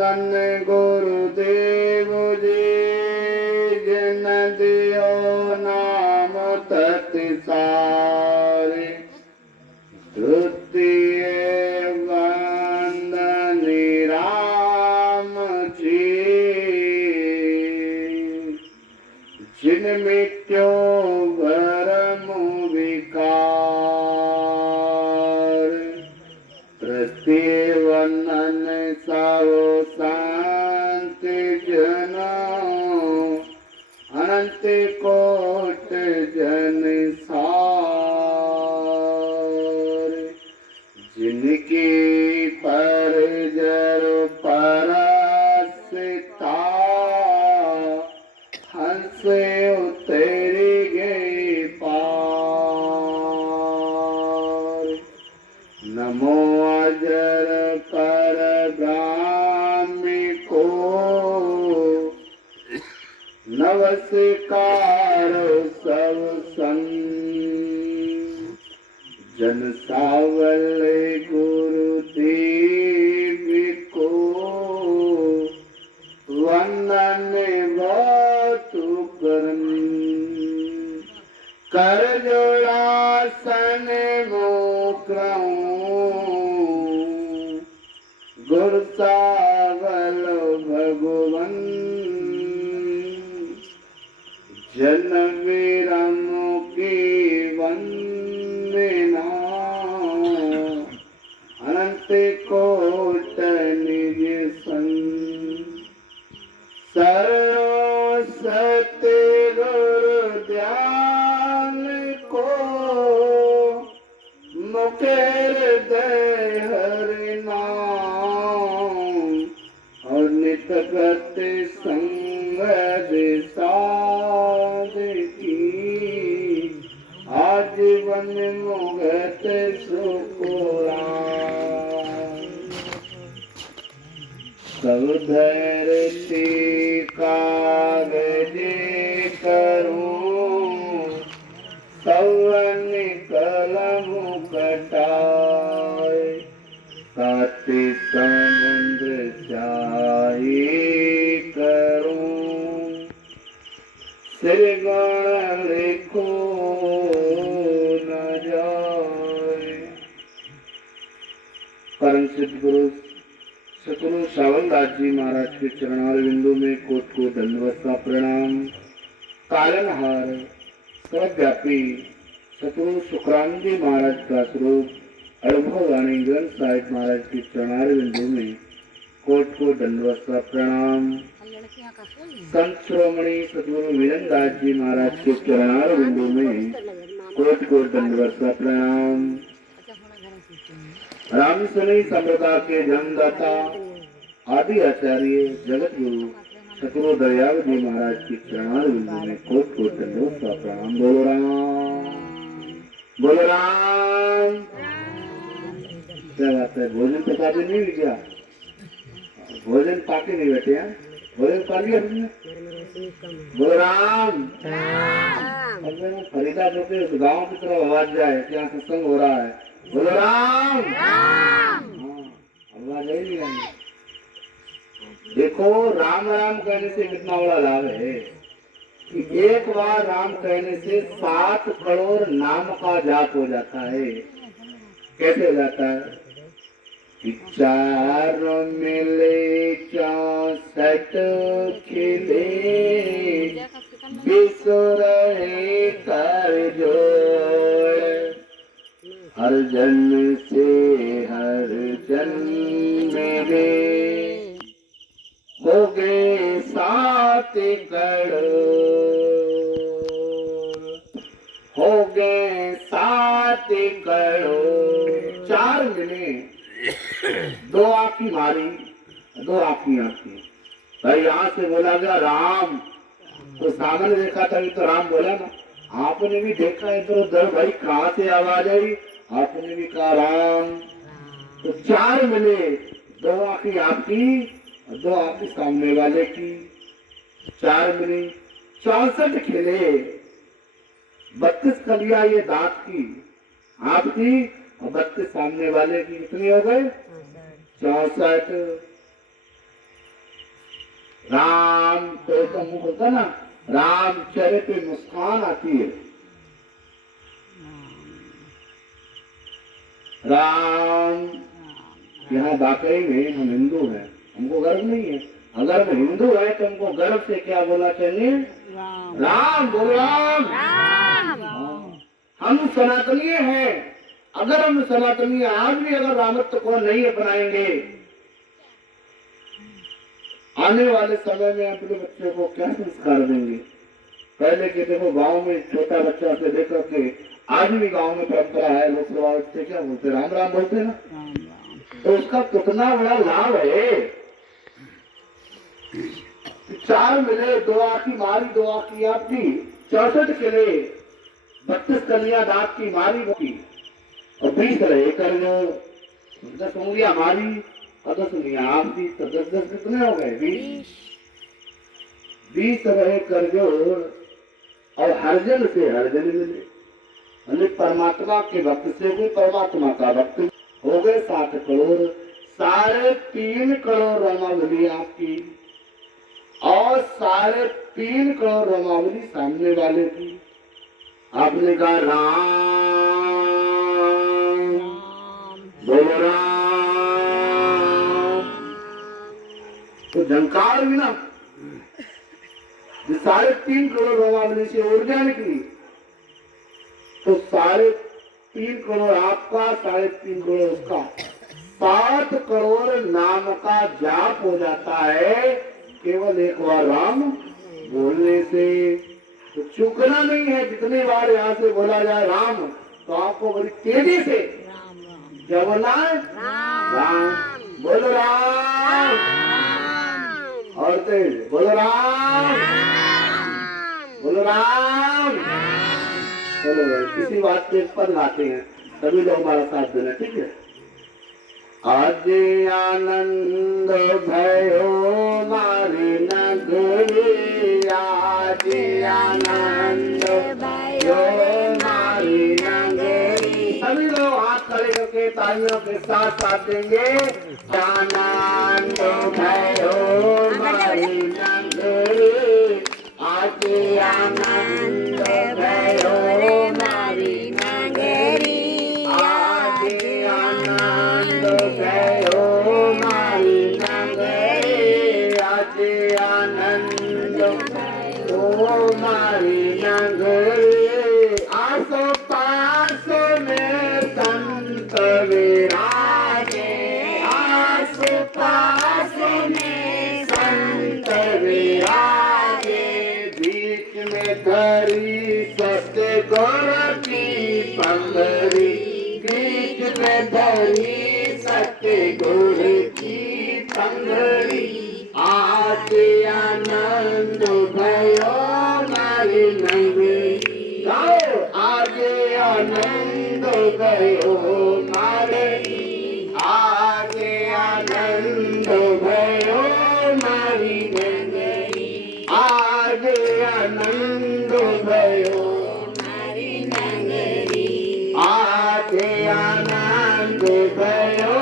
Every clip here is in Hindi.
नन गुरुदेव जी जिन दियो नाम तत्सारे तृतीय वंदनी राम जी जिन मिट्यो भरम विकार प्रतिवनन सावो शांति जनो अनंत कोट जन सार जिनकी पर जर परसता हंस उतर गए पार नमो अजर पर ब्राह्मी को नमस्कार सब संग जन सावल गुरुदेव को वंदन बहुत कर जोड़ासन मोक्रऊं गुरु सावल भगवन जन विरम की वंदना अनंत कोट निज संग सर्व सत्य गुरु ध्यान को मुखेर दय हरि नाम और नित गति संगद साध की आजीवन मुगत सुपुरा सब धरती कागजे करूं सवन कलम कटाए साथी समुद्र स्याही करूं सिर गण लिखो न जाए। परम सिद्ध गुरु सतगुरु सावलदास जी महाराज के चरणार बिंदु में कोट को दंडवत का प्रणाम। कालनहार सर्वव्यापी सतगुरु सुखराम जी महाराज का स्वरूप अनुभव वाणी ग्रंथ साहिब महाराज के चरणार बिंदु में कोट को दंडवत का प्रणाम। संत श्रोमणी सतगुरु वीरनदास जी महाराज के चरणार बिंदु में कोट को दंडवत का प्रणाम। रामसनी संप्रदाय के जन्मदाता आदि आचार्य जगत गुरु सतगुरु दयाल जी महाराज की चरणार बिंदु में कोट कोट दंडवत का प्रणाम। बोलो राम बोलो राम। क्या बात है, भोजन पका भी नहीं क्या? भोजन पाके नहीं बैठे हैं, भोजन पा लिया तुमने? बोलो राम। फरीदाबाद के उस गाँव की तरफ आवाज जाए क्या सत्संग हो रहा है। बोलो राम। आवाज आई नहीं आई। देखो राम राम कहने से कितना बड़ा लाभ है कि एक बार राम कहने से 7 करोड़ नाम का जाप हो जाता है। कैसे हो जाता है? चार मिले 64 खिले बिसुर कर जोड़ हर जन से हर जन मेरे हो गए 7 करोड़ हो गए 7 करोड़। 4 मिले 2 आंखी मारी 2 आंखी आंखी भाई यहाँ से बोला गया राम तो सामने देखा था तो राम बोला ना। आपने भी देखा इधर उधर भाई कहाँ से आवाज आई आपने भी कहा राम। तो 4 मिले 2 आंखी आपकी 2 आंखी सामने वाले की। 4 मिली 64 खिले 32 कलियां ये दांत की आपकी और 32 सामने वाले की। कितनी हो गए 64। राम तो मुख होता ना, राम चेहरे पे मुस्कान आती है। राम, यहाँ वाकई में हम हिंदू हैं, हमको गर्व नहीं है। अगर हम हिंदू है तो हमको गर्व से क्या बोला चाहिए? राम बोलो राम। हम सनातनीय हैं। अगर हम सनातनीय आज भी अगर रामत्व को नहीं अपनाएंगे, आने वाले समय में अपने बच्चों को क्या संस्कार देंगे? पहले के देखो गांव में छोटा बच्चा से लेकर के आज भी गांव में परंपरा है, लोग प्रभावित से क्या बोलते, राम राम बोलते ना। तो उसका कितना बड़ा लाभ है। 4 मिले, 2 आंखी मारी, 2 आंखी आपकी, 64 किले, 32 कलियां दांत की मारी बकी, और 20 रहे कर लो, 10 उंगलियां मारी और 10 उंगलियां आपकी, तो 10 कितने हो गए? 20 रहे कर जोड़, और हरजन से हरजन मिले। परमात्मा के भक्त से कोई परमात्मा का भक्त हो गए 7 करोड़। 3.5 करोड़ रामावली आपकी, और 3.5 करोड़ रामावली सामने वाले की। आपने कहा राम बोलो राम, तो झंकार भी ना 3.5 करोड़ रामावली से ऊर्जा निकली, तो 3.5 करोड़ आपका, 3.5 करोड़ उसका, 7 करोड़ नाम का जाप हो जाता है केवल एक बार राम बोलने से। तो चूकना नहीं है, जितनी बार यहाँ से बोला जाए राम, तो आपको बड़ी तेजी से क्या बोलना है? राम बोलो राम, और तेज बोलो राम, बोलो राम। चलो भाई, किसी बात पे पर गाते हैं, सभी लोग हमारा साथ देना, ठीक है? आज आनंद भयो मारी नगरी, आज आनंद भयो मारी नगरी। सभी लोग हाथ खड़े करके तालियों के साथ साथ देंगे। आनंद भयो मारी नगरी, आज आनंद भयो मारी नगरी, आज आनंद भयो मारी नगरी, आज आनंद भयो मारी नगरी। आसो पास में संत विराजे, आसो पास में संत विराजे, बीच में धरी सत्य गौर की पंगड़ी, बीच में धरी सत्य गौर की पंगड़ी। आज आनंद भयो मारी नगरी, गाओ आज आनंद भयो मारी, आज आनंद भयो मारी नगरी, आज आनंद भयो मारी नगरी, आज आनंद भयो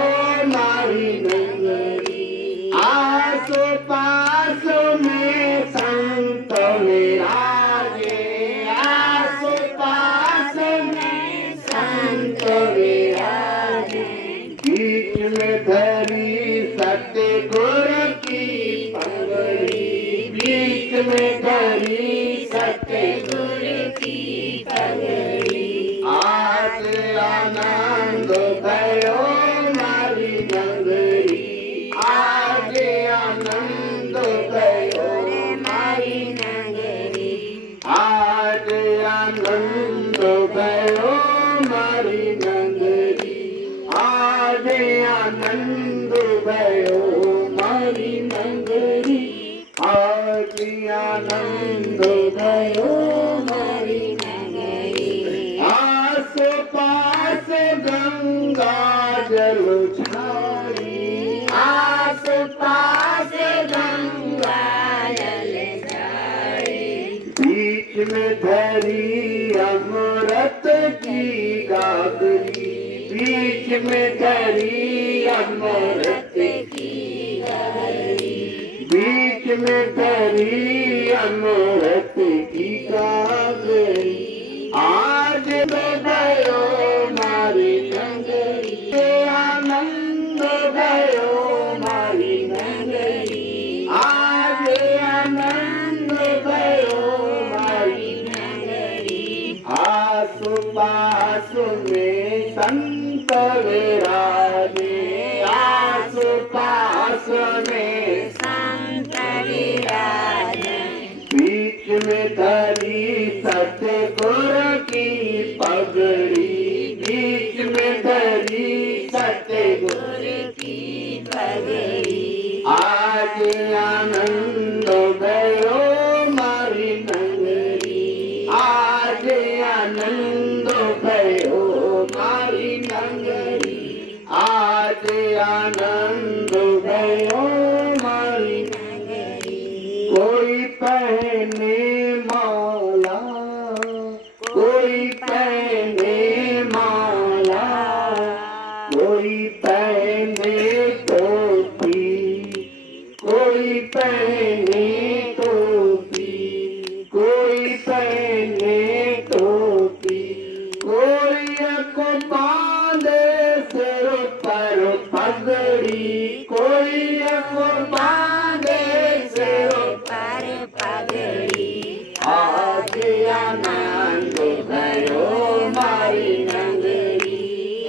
मारी नगरी। आस पास में संत विराजे, आस पास में संत विराजे, बीच में धरी सत्य गुर की पंगड़ी, बीच में धरी सत्य गुर की पंगड़ी। आज आनंद भयो मारी नगरी, आज आनंद भयो मारी नगरी, आज आनंद भयो मारी नगरी, आज आनंद भयो मारी नगरी, आज आनंद भयो मारी नगरी। आस पास गंगा जल छाई, आस पास गंगा जल छाई, बीच में धरी अमृत की गागरी, बीच में धरी अमृत की गागरी, बीच में धरी अमृत की कागरी आज में भयो मारी नगरी आनंद भयो मारी नगरी आज आनंद भयो मारी नगरी आसु पास में संत विराजे आसु पास में संत विराजे बीच में धरी सतगुरु की पगड़ी बीच में धरी सतगुरु की पगड़ी आज आनंद भयो मारी नगरी आज आनंद भयो मारी नगरी आज आनंद भयो मारी नगरी कोई पहने माला कोई पहने माला कोई पहने टोपी कोई पहने टोपी कोई पहने टोपी कोई को बांधे सिर पर पगड़ी कोई को बांधे सिर पर पगड़ी आज आनंद भयो मारी नगरी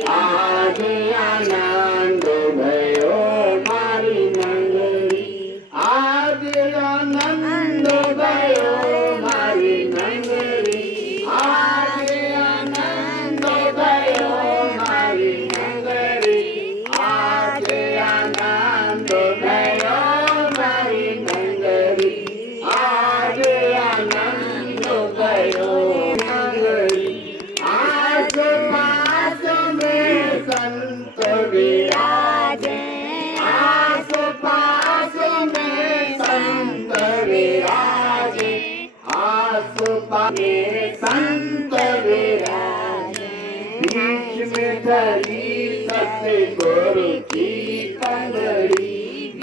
आज आनंद भयो मारी नगरी आज आनंद भयो मारी नगरी आज आनंद भयो मारी नगरी आज आनंद भयो मारी नगरी आज आनंद भयो नगरी आस पास में संत विराजे आस पास में संत विराजे आस पास में संत विराजे बीच में धरी सतगुरु की पगड़ी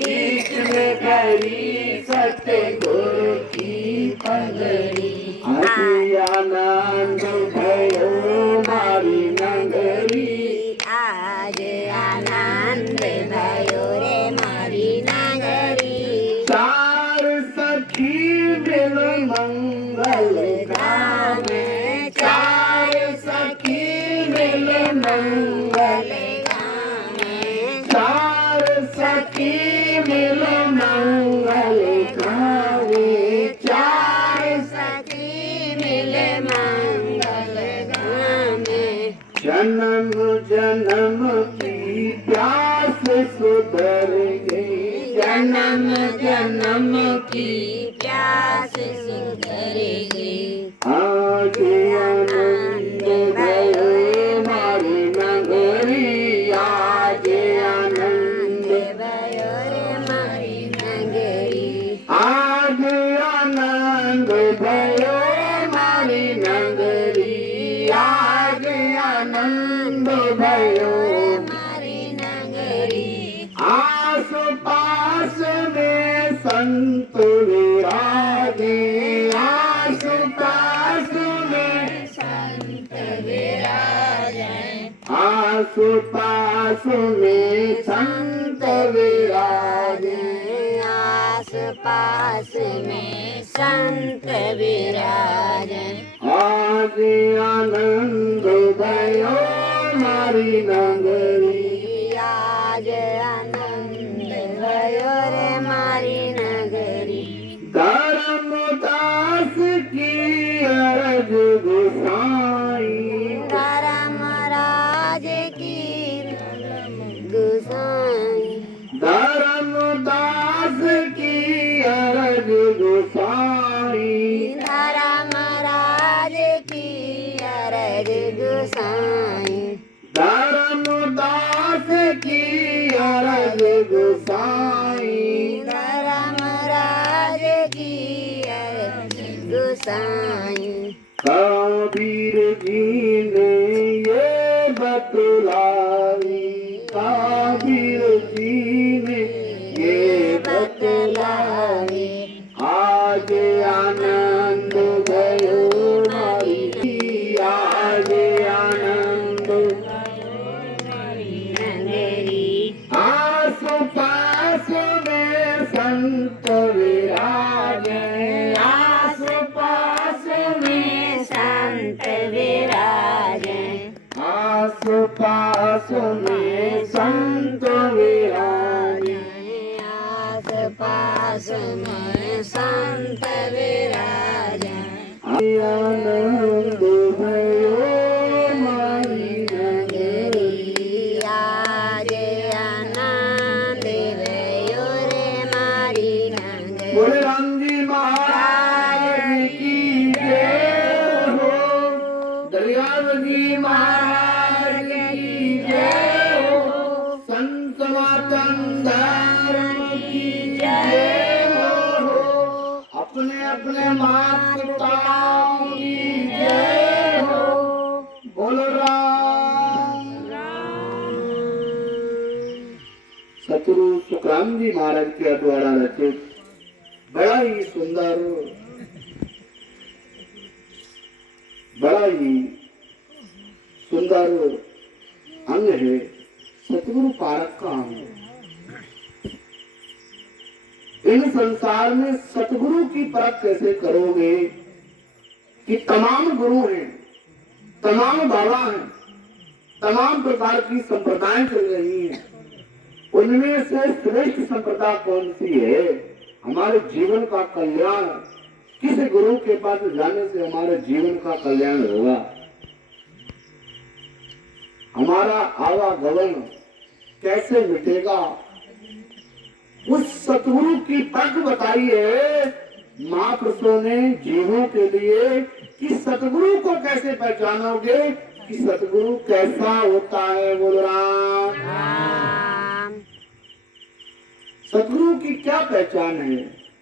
बीच में धरी सतगुरु की पगड़ी आज आनंद भयो मारी नगरी आज आनंद भयो रे मारी नगरी चार सखी मिल मंगल गावे चार सखी मिल मंगल गावे चार सखी मिल मंगल गावे चार सखी मिले मंगल गावे जन्म जन्म की प्यास सुधर गई जन्म जन्म की प्यास सुधरेगी आज आनंद भयो मारी नगरी आज आनंद भयो रे मारी नगरी आज आनंद भयो मारी नगरी आज आनंद भयो मारी नगरी आस पास में संत विराजे आस पास में संत विराजे आस पास में संत विराजे आस पास में संत विराजे आज आनंद भयो मारी नगरी आज आनंद भयो रे मारी नगरी धर्मदास की अरज गुसाई धर्मराज की गुसाई धर्मदास की अरज गुसाई धर्मराज की अरज गुसाई धर्मदास की अरज गुसाई धर्मराज की अरज गुसाई कबीर जी ने ये बतलाई कबीर जी ने ये बतलाई संत विराजे आस पास में संत विराजे आस पास में संत विराजे आनंद भयो मारी नगरी आज आनंद भयो रे मारी नगरी बोले राम जी महाराज की जय हो, दरियाव जी महाराज की जय हो, संत सनातन धर्म की जय हो, अपने अपने माता पिताओं की जय हो, बोलो राम। सतगुरु सुखराम जी महाराज के द्वारा रचित बड़ा ही सुंदर, बड़ा ही सुंदर अंग है सतगुरु पारक का अंग। इन संसार में सतगुरु की परख कैसे करोगे कि तमाम गुरु हैं, तमाम बाबा हैं, तमाम प्रकार की संप्रदाएं चल रही हैं, उनमें से श्रेष्ठ संप्रदाय कौन सी है? हमारे जीवन का कल्याण किस गुरु के पास जाने से हमारे जीवन का कल्याण होगा? हमारा आवागमन कैसे मिटेगा? उस सतगुरु की पग बताइए महापुरुषों ने जीवों के लिए कि सतगुरु को कैसे पहचानोगे कि सतगुरु कैसा होता है? बोल राम। सतगुरु की क्या पहचान है?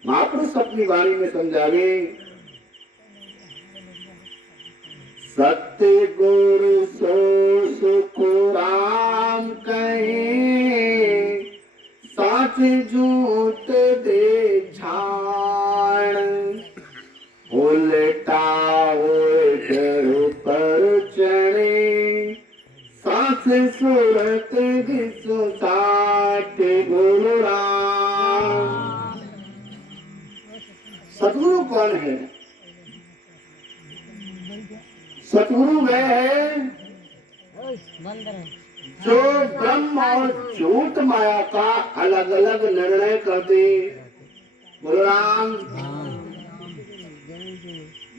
महापुरुष अपनी वाणी में समझावे। सत्य गुरु सो सुख राम कहे, साच झूठ दे झाण, उल्टा होए घर पर चढ़े, सास सूरत दिसो साठ। बोलो राम। सतगुरु कौन है? सतगुरु वह है जो ब्रह्म और झूठ माया का अलग अलग निर्णय कर दे। बोलो राम।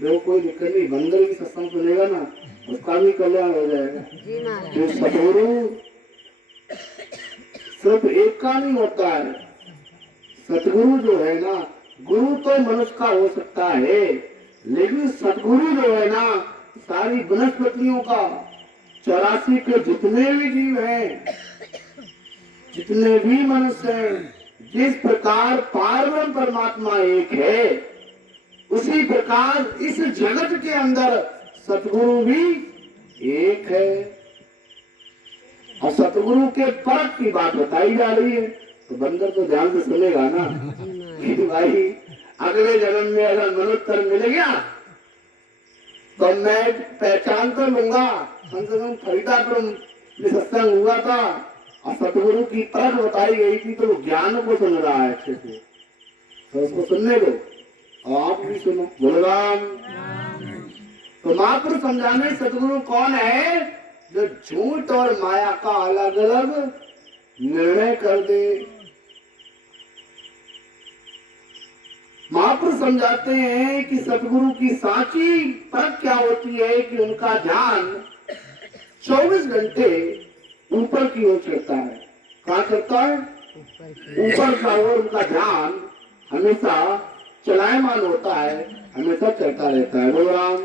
जो कोई दिक्कत नहीं, बंदर की सत्संग सुनेगा ना उसका भी कल्याण हो जाएगा। जो सतगुरु सिर्फ एक का नहीं होता है। सतगुरु जो है ना, गुरु तो मनुष्य का हो सकता है, लेकिन सतगुरु जो है ना सारी वनस्पतियों का, 84 के जितने भी जीव हैं, जितने भी मनुष्य हैं, जिस प्रकार पारब्रह्म परमात्मा एक है, उसी प्रकार इस जगत के अंदर सतगुरु भी एक है। और सतगुरु के परख की बात बताई जा रही है तो बंदर तो ध्यान से सुनेगा ना कि भाई अगले जन्म में अगर मनुष्य मिल गया तो मैं पहचान कर लूंगा। कम से कम फरीदापुर में सत्संग हुआ था और सतगुरु की परख बताई गई थी तो ज्ञान को सुन रहा है अच्छे से, तो उसको सुनने दो और आप भी सुनो। बोलो राम। तो महापुरुष समझाने सतगुरु कौन है? जो झूठ और माया का अलग अलग निर्णय कर दे। महापुरुष समझाते हैं कि सतगुरु की साची परख क्या होती है कि उनका ध्यान 24 घंटे ऊपर की ओर चलता है। कहाँ चलता है? ऊपर का ओर उनका ध्यान हमेशा चलायमान होता है, हमेशा चलता रहता है। बोलो राम।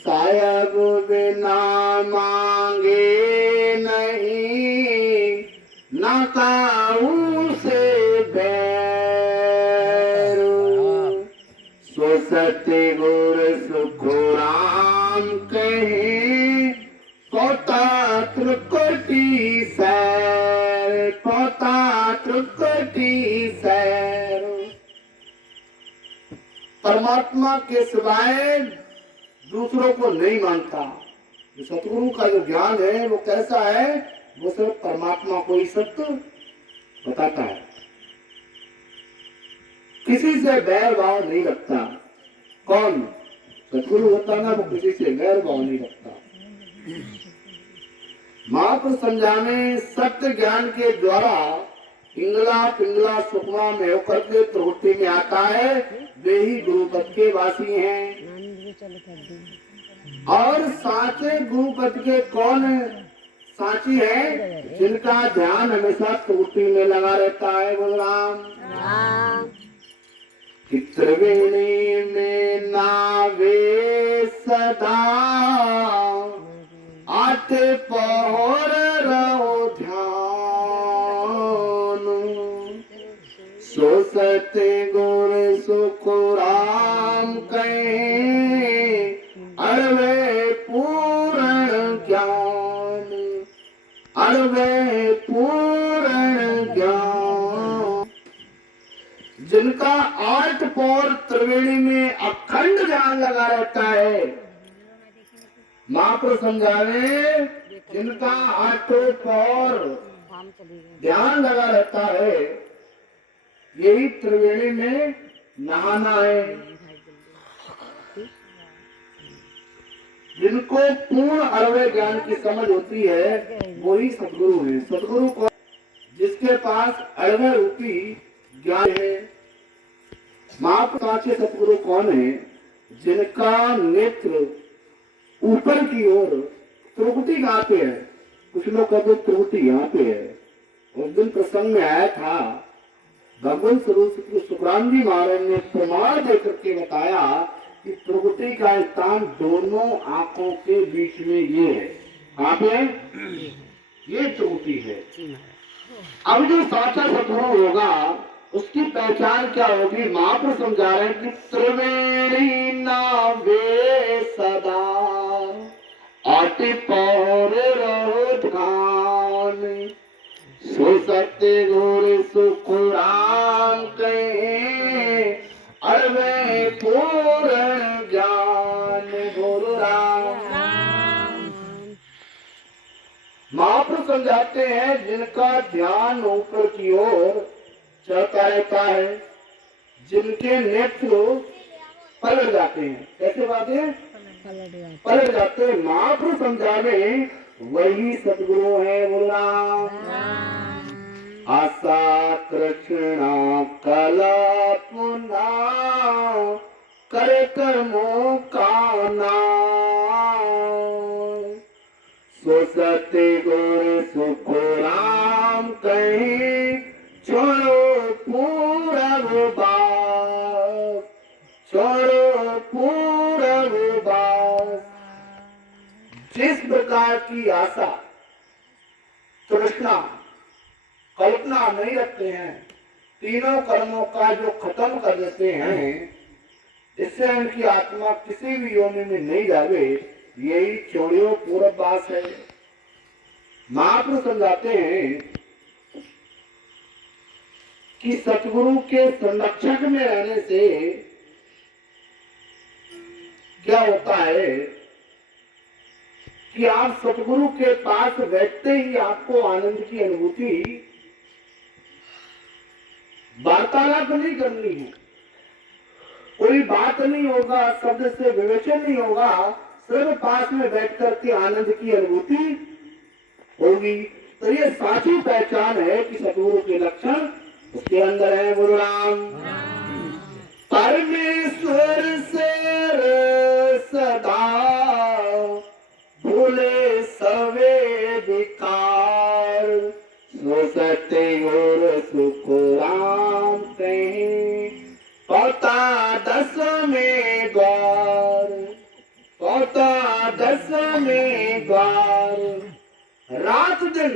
सायब बिना मांगे नहीं, न काऊ से बैरो, सो सत्य गुर सुख राम कहे, पोता त्रिकुटी सैर, पोता त्रिकुटी सैर। परमात्मा के सिवाय दूसरों को नहीं मानता। जो सतगुरु का जो ज्ञान है वो कैसा है? वो सिर्फ परमात्मा को ही सत्य बताता है, किसी से बैर भाव नहीं रखता। कौन? सतगुरु होता ना वो किसी से गैर भाव नहीं रखता। महापुरुष समझाने सत्य ज्ञान के द्वारा इंगला पिंगला सुखमा में होकर के त्रुटि में आता है, वे ही गुरुपद के वासी हैं। और साचे गुरुपद के कौन साची है? जिनका ध्यान हमेशा त्रुटि में लगा रहता है। बलराम त्रिवेणी में नावे सदा आते पहर रहो ध्यान, सो सत्य गुर सुख राम कहे अड़वे पूर्ण ज्ञान, अड़वे पूर्ण ज्ञान। जिनका आठ पौर त्रिवेणी में अखंड ध्यान लगा रहता है, महापुरुष समझावे जिनका आठों पौर ध्यान लगा रहता है, यही त्रिवेणी में नहाना है। जिनको पूर्ण अरवे ज्ञान की समझ होती है वही सतगुरु है। सतगुरु को जिसके पास अरवे रूपी ज्ञान है। महापुरुष सतगुरु कौन है? जिनका नेत्र ऊपर की ओर, त्रिकुटी कहाँ पे है? कुछ लोग कहते त्रिकुटी यहाँ पे है। उस दिन प्रसंग में आया था, भगवान स्वरूप सुखराम जी महाराज ने प्रमाण देकर के बताया कि त्रिकुटी का स्थान दोनों आंखों के बीच में ये है। कहाँ पे? ये त्रिकुटी है। अब जो साचा सतगुरु होगा उसकी पहचान क्या होगी? महापुरुष समझा रहे हैं कि त्रिवेणी नावे सदा आटे पौर रहो ध्यान, सो सत्य गुर सुख राम कहे अड़वे पूर्ण ज्ञान। गुरु राम महापुरुष समझाते हैं जिनका ध्यान ऊपर की ओर चलता रहता है, जिनके नेत्र पलट जाते हैं। कैसे बातें पलट जाते हैं? महापुरुष समझावे वही सतगुरु है। बोला आशा कृष्णा कल्पना करे कर्मों का नाम, सो सत्य गुर सुख राम कहे छोड़ो पूरब बास, छोड़ो पूरब बास। जिस प्रकार की आशा तृष्णा कल्पना नहीं रखते हैं, तीनों कर्मों का जो खत्म कर देते हैं, इससे उनकी आत्मा किसी भी योनि में नहीं जावे, यही छोड़ो पूरब बास है। महापुरुष समझाते हैं कि सतगुरु के संरक्षक में रहने से क्या होता है कि आप सतगुरु के पास बैठते ही आपको आनंद की अनुभूति, वार्तालाप नहीं करनी है, कोई बात नहीं होगा, शब्द से विवेचन नहीं होगा, सिर्फ पास में बैठ करके आनंद की अनुभूति होगी। तो ये साची पहचान है कि सतगुरु के लक्षण उसके अंदर है। गुरु राम परमेश्वर से सदा भूले सवे विकार, सो सत्य गुर सुख राम कहे पौता 10 में द्वार, पौता 10 में द्वार। रात दिन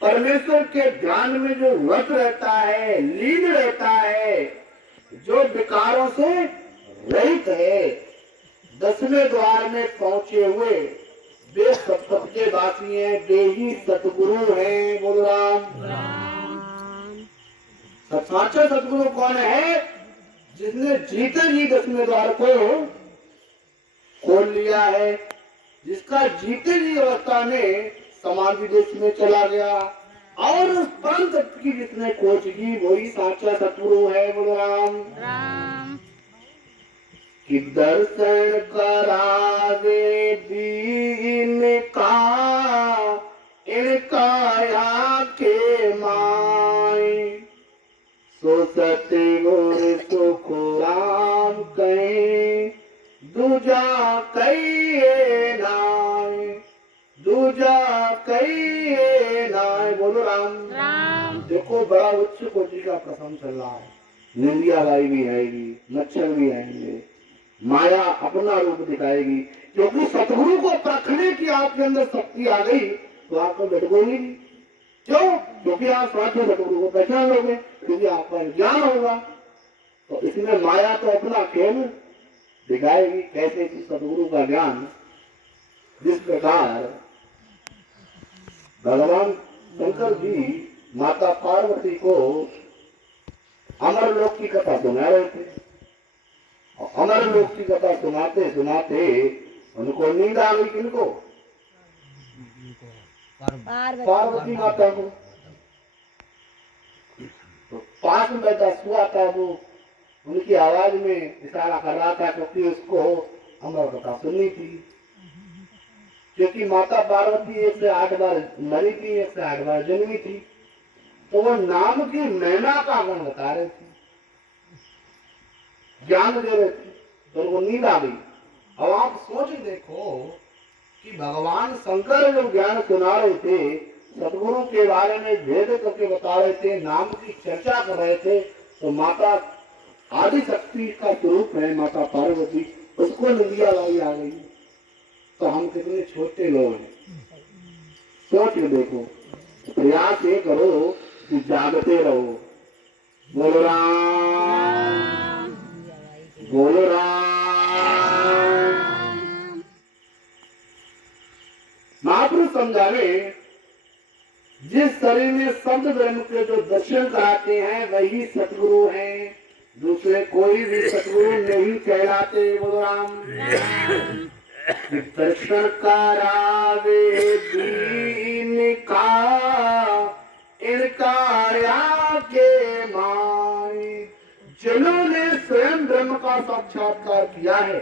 परमेश्वर के ध्यान में जो व्रत रहता है, लीन रहता है, जो विकारों से रहित है, 10वें द्वार में पहुंचे हुए वे सतपथ के वासी हैं, वे ही सतगुरु हैं। बोल राम। सच्चा सतगुरु कौन है? जिसने जीते जी 10वें द्वार को खोल लिया है, जिसका जीते जी अवस्था में समाधि देश में चला गया और उस परम तत्व की जिसने खोज की वही साचा सतगुरु है। बोल राम। कि दर्शन करावे दीन का इनका आखे माई सो सतगुर सुख राम कहे दूजा कहिए नाय दूजा कहिए नाय। बोलो राम राम। देखो बड़ा उच्च कोटि का प्रसंग चल रहा है। निंदिया गाय भी आएगी, मच्छर भी आएंगे, माया अपना रूप दिखाएगी, क्योंकि सतगुरु को परखने की आपके अंदर शक्ति आ गई तो आपको लटकोगी नहीं। क्यों? क्योंकि आप स्वास्थ्य सतगुरु को पहचान लोगे, क्योंकि आपका ज्ञान होगा। तो इसमें माया तो अपना खेल दिखाएगी। कैसे कि सतगुरु का ज्ञान जिस प्रकार भगवान शंकर जी माता पार्वती को अमरलोक की कथा सुना रहे थे। अमरलोक की कथा सुनाते सुनाते उनको नींद आ गई। किनको? पार्वती माता को। तो पास में बैठा सुआ था वो, उनकी आवाज में इशारा कर रहा था, क्योंकि उसको अमर कथा सुननी थी। क्योंकि माता पार्वती 108 बार मरी थी, 108 बार जन्मी थी, तो वो नाम की महिमा का गुण बता रहे थे, ज्ञान दे रहे थे, तो उनको नींद आ गई। अब आप सोच देखो कि भगवान शंकर जो ज्ञान सुना रहे थे, सतगुरु के बारे में भेद करके बता रहे थे, नाम की चर्चा कर रहे थे, तो माता आदि शक्ति का स्वरूप है माता पार्वती, उसको निंदिया लाई आ गई। तो हम कितने छोटे लोग हैं। सोच के देखो, प्रयास ये करो कि जागते रहो। बोलो राम, बोलो राम। महापुरुष समझावे, जिस शरीर में शब्द ब्रह्म के जो दर्शन कराते हैं वही सतगुरु हैं, दूसरे कोई भी सतगुरु नहीं कहलाते। बोलो राम। दर्शन करावे दीन का इनका आके माई। जिन्होंने स्वयं ब्रह्म का साक्षात्कार किया है,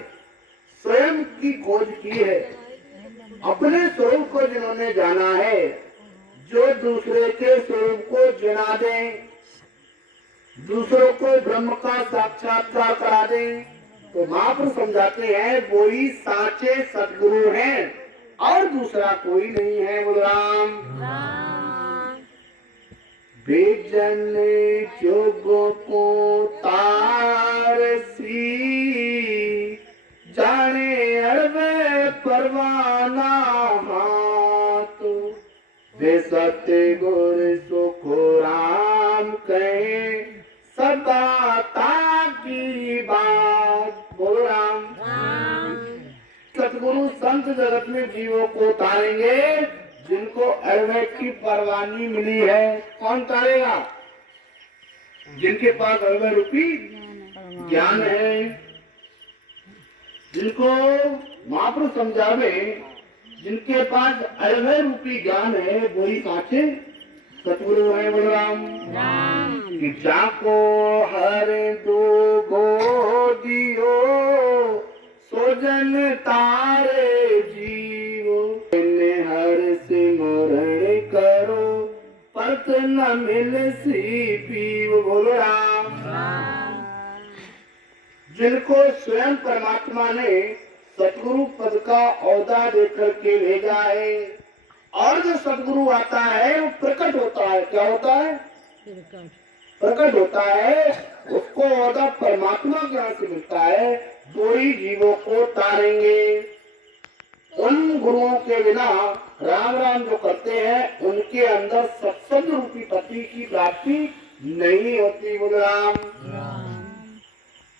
स्वयं की खोज की है, अपने स्वरूप को जिन्होंने जाना है, जो दूसरे के स्वरूप को जना दे, दूसरों को ब्रह्म का साक्षात्कार करा दे, तो महापुरुष समझाते हैं वो ही साचे सदगुरु हैं और दूसरा कोई नहीं है। बोलो राम। बेजन जोगों को तारसी जाने अड़वे परवाना हाथ वे सत्य गुर सुख राम कहे सदा ताकी बात। बोलो राम। सतगुरु संत जगत में जीवों को तारेंगे जिनको अड़वे की परवानी मिली है। कौन तारेगा? जिनके पास अड़वे रूपी ज्ञान है, जिनको महापुरुष समझावे, जिनके पास अड़वे रूपी ज्ञान है वही साचे सतगुरु है। बोलो राम। कि जाको हर दो गो दियो सोजन तारे जीवो, हर सिमरण करो परत न मिल सी पीव। बोलो राम। जिनको स्वयं परमात्मा ने सतगुरु पद का औदा देकर के भेजा है, और जो सतगुरु आता है वो प्रकट होता है। क्या होता है? प्रकट होता है। उसको औदा परमात्मा के यहाँ से मिलता है, वो ही जीवों को तारेंगे। उन गुरुओं के बिना राम राम जो करते हैं उनके अंदर सत्संग रूपी पति की प्राप्ति नहीं होती। बोलो राम।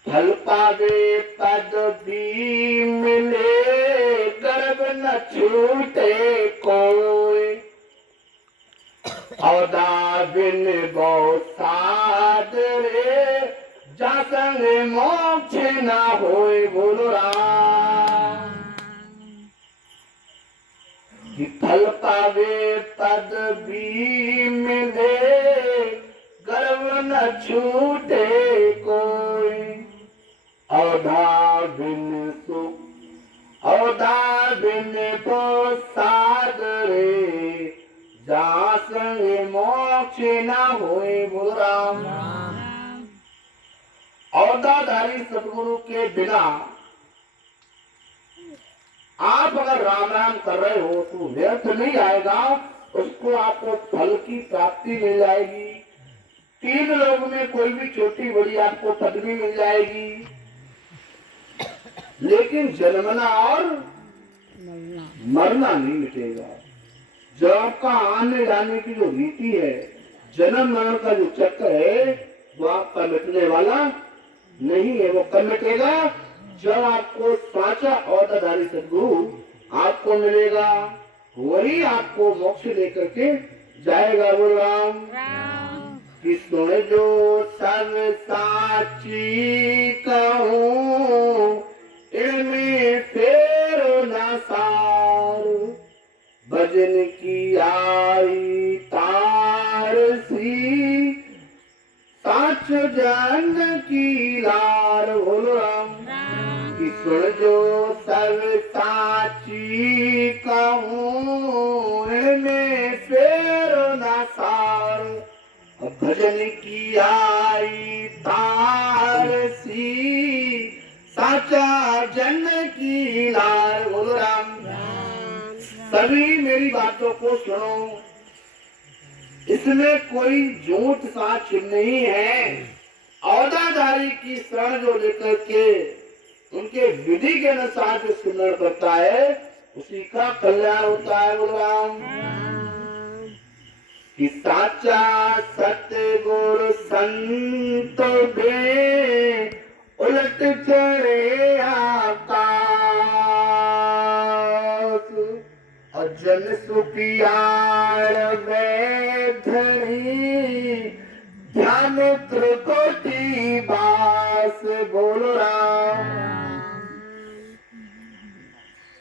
फल पावे पद भी मिले गर्भ न छूटे कोई, औदा बिन बहु सादरे जा संग मोक्ष न होए। बोलो राम। कि फल पावे पद भी मिले गर्भ न छूटे कोई, औधा औदा बिन को सागरे जा संग मोक्ष न होए बोल राम। औदाधारी सतगुरु के बिना आप अगर राम राम कर रहे हो तो व्यर्थ नहीं आएगा, उसको आपको फल की प्राप्ति मिल जाएगी। तीन लोग में कोई भी छोटी बड़ी आपको पदवी मिल जाएगी, लेकिन जन्मना और मरना नहीं मिटेगा। जो आपका आने जाने की जो रीति है, जन्म मरण का जो चक्र है, वो आपका मिटने वाला नहीं है। वो कब मिटेगा? जब आपको साचा औदाधारी सद्गुरु आपको मिलेगा, वही आपको मोक्ष लेकर के जाएगा। बोल राम। कि सुन जो सब साची कहूँ, इनमें फेर न सार, भजन की आई तार सी, साच जन की लार। बोलो राम। कि सुन जो सब साची कहूँ, इनमें फेर न सार, भजन की आई तार सी, साचा जन की लार। बोलो राम। सभी मेरी बातों को सुनो, इसमें कोई झूठ साच नहीं है। औदाधारी की शरण जो लेकर के उनके विधि के अनुसार जो सुमरण करता है, उसी का कल्याण होता है। बोल राम। कि साचा सतगुरु संत बे, उलट चढ़े आकाश, और जन सुखियार में धरी, ध्यान त्रिकोटि बास। बोलो राम।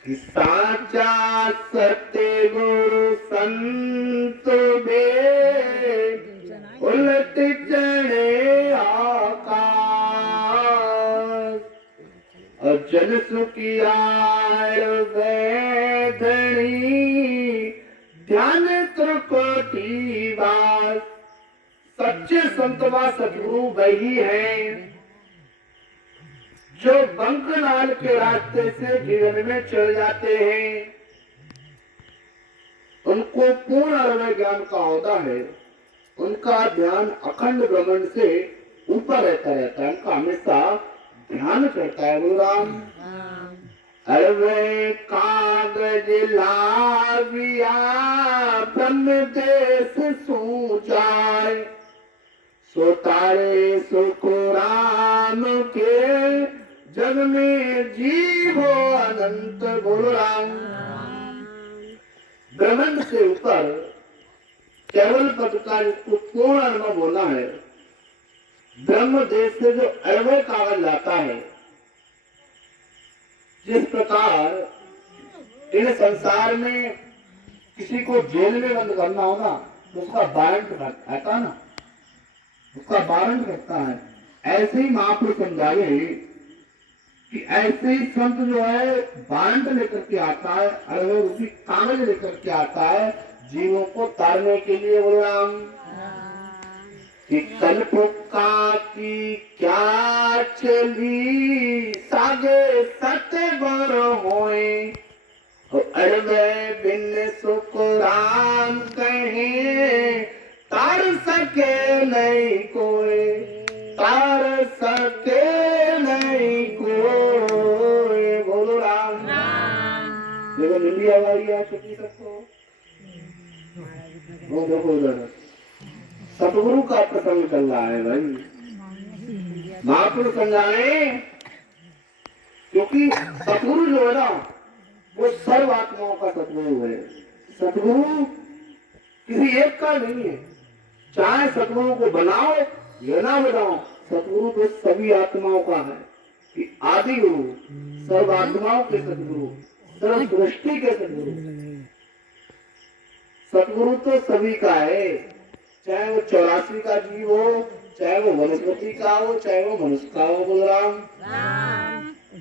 कि साचा सतगुरु संत बे, उलट चढ़े आकाश, और जन सुखियार में धरी, ध्यान त्रिकोटि बास। सच्चे संतवा सतगुरु वही हैं जो बंकनाल के रास्ते से जीवन में चल जाते हैं। उनको पूर्ण अरण्य ज्ञान का होता है, उनका ध्यान अखंड ब्रह्मांड से ऊपर रहता है, उनका हमेशा ध्यान करता है। बोल राम। अरवे कागज लाविया, ब्रह्म देश सू जाए, सो तारे सुख राम के, जग में जीवो अनंत। बोलो राम। ब्रह्मांड से ऊपर केवल पद का जिसको पूर्ण अनुभव होना है, ब्रह्म देश से जो अरवे कागज लाता है, जिस प्रकार इन संसार में किसी को जेल में बंद करना होगा तो उसका वारंट रहता ना, उसका वारंट करता है। ऐसे ही महापुरुष समझाए कि ऐसे ही संत जो है वारंट लेकर के आता है, अरवे रूपी कागज लेकर के आता है जीवों को तारने के लिए। बोल राम। कि कल्पका की क्या चली, सागे सतगुर होए, अरवे बिन सुख राम कहे, तार सके नहीं कोई, तार सके नहीं कोई। बोलो राम। देखो निंदी आवाज आ चुकी सबको। वो देखो उधर सतगुरु का प्रसंग चल रहा है भाई। महापुरुष समझाए, क्योंकि सतगुरु जो है ना, वो सर्व आत्माओं का सतगुरु है। सतगुरु किसी एक का नहीं है। चाहे सतगुरु को बनाओ या ना बनाओ, सतगुरु तो सभी आत्माओं का है। कि आदि गुरु, सर्व आत्माओं के सतगुरु, सर्व सृष्टि के सतगुरु। सतगुरु तो सभी का है, चाहे वो 84 का जीव हो, चाहे वो वनस्पति का हो, चाहे वो मनुष्य का हो। बोल राम।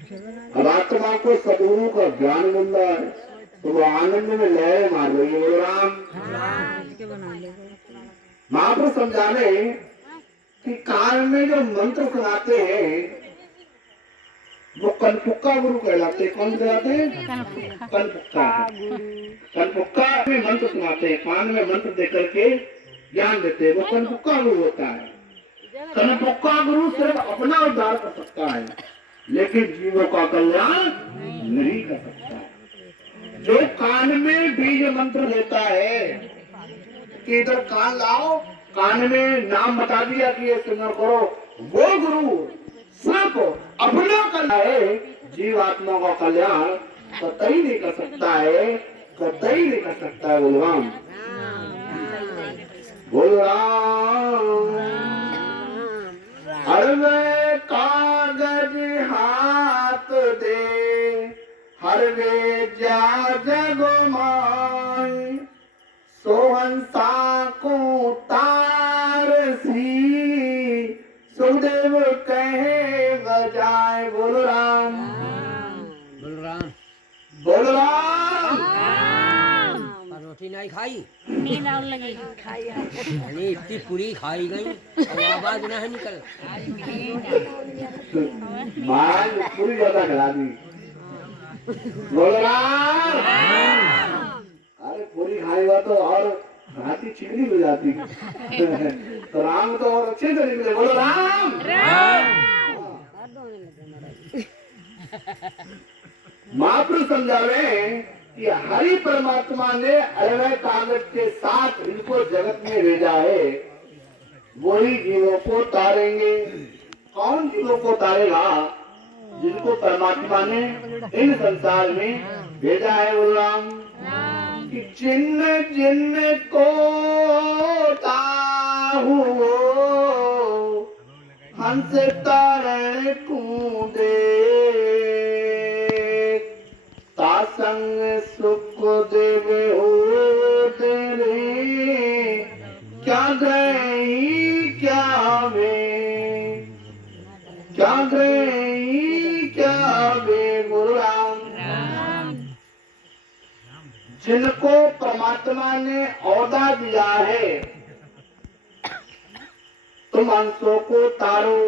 अब आत्मा को सदगुरु का ज्ञान मिल रहा है तो वो आनंद में लहरें मार रही है। बोलो राम। महाप्रभु समझाने कि कान में जो मंत्र सुनाते हैं वो कनपुक्का गुरु कहलाते हैं। कौन कहलाते हैं? कनपुक्का। कनपुक्का में मंत्र सुनाते हैं, कान में मंत्र दे करके ज्ञान देते हैं, वो कनपुक्का गुरु होता है। कनपुक्का गुरु सिर्फ अपना उद्धार कर सकता है लेकिन जीवों का कल्याण नहीं कर सकता। जो कान में बीज मंत्र देता है कि इधर कान लाओ, कान में नाम बता दिया कि ये सिमरन करो, वो गुरु सिर्फ अपना कल्याण है, जीवात्मा का कल्याण कतई नहीं कर सकता है, कतई नहीं कर सकता है। बोल राम। बोल राम। हर वे कागज हाथ दे, हर वे जा जगो माई, सोहंसा को तार सी, सुखदेव कहे बजाए। बोल राम। बोल राम। बोल राम। रोटी नहीं खाई, नींद आने लगी। यानी इतनी पूरी खाई गई और आवाज नहीं निकल। महाराज पूरी ज्यादा खिला दी। बोल राम। अरे पूरी खाएगा तो और हाथी चिकनी हो जाती तो राम तो और अच्छे से निकले। बोलो राम। महाप्रभु समझावे कि हरि परमात्मा ने अरवै कागज के साथ इनको जगत में भेजा है, वही जीवों को तारेंगे। कौन जीवों को तारेगा? जिनको परमात्मा ने इन संसार में भेजा है। बोल राम। कि जिन्न जिन्न को ताहू हंस तारण कूदे, तासंग सुख देवे हो तेरे, क्या गई क्या वे, क्या गई क्या वे। गुरु राम। जिनको परमात्मा ने औदा दिया है तुम अंशों को तारो,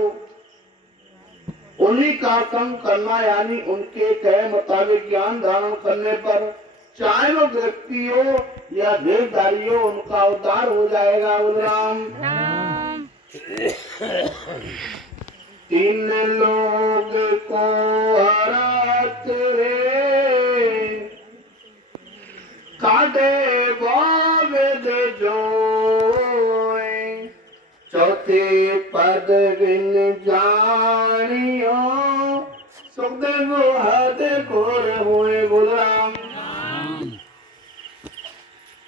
उन्हीं का संग करना, यानी उनके कहे मुताबिक ज्ञान धारण करने पर चाहे वो व्यक्ति हो या देवदारी हो, उनका उद्धार हो जाएगा। बोल राम। तीन लोग को हरात रे, काटे बावेद जोए, चौथे पद बिन जानियो, सुखदेव हद घोर हुए। बोल राम।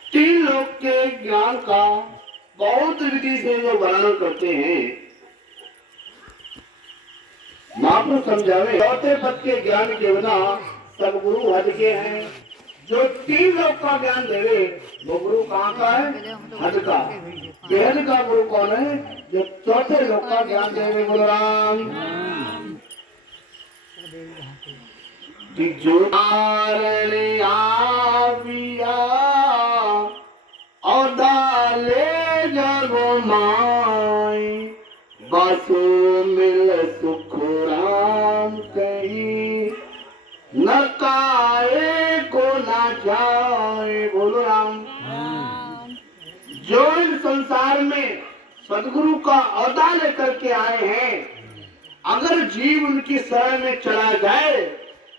तीन लोग के ज्ञान का बहुत विधि से जो वर्णन करते हैं, महाप्रभु समझावे चौथे पद के ज्ञान के बिना सब गुरु हद के हैं। जो तीन लोग का ज्ञान देवे वो गुरु कहाँ का है? हद का। बेहद का गुरु कौन है? जो चौथे लोग का ज्ञान देवे। बोल राम। कि जो आरणे आविया और डाले जगो माई, बसो मिल सुख राम कही, नकाए को ना जाए। बोलो राम। जो इस संसार में सदगुरु का अवतार लेकर के आए हैं, अगर जीव उनकी शरण में चला जाए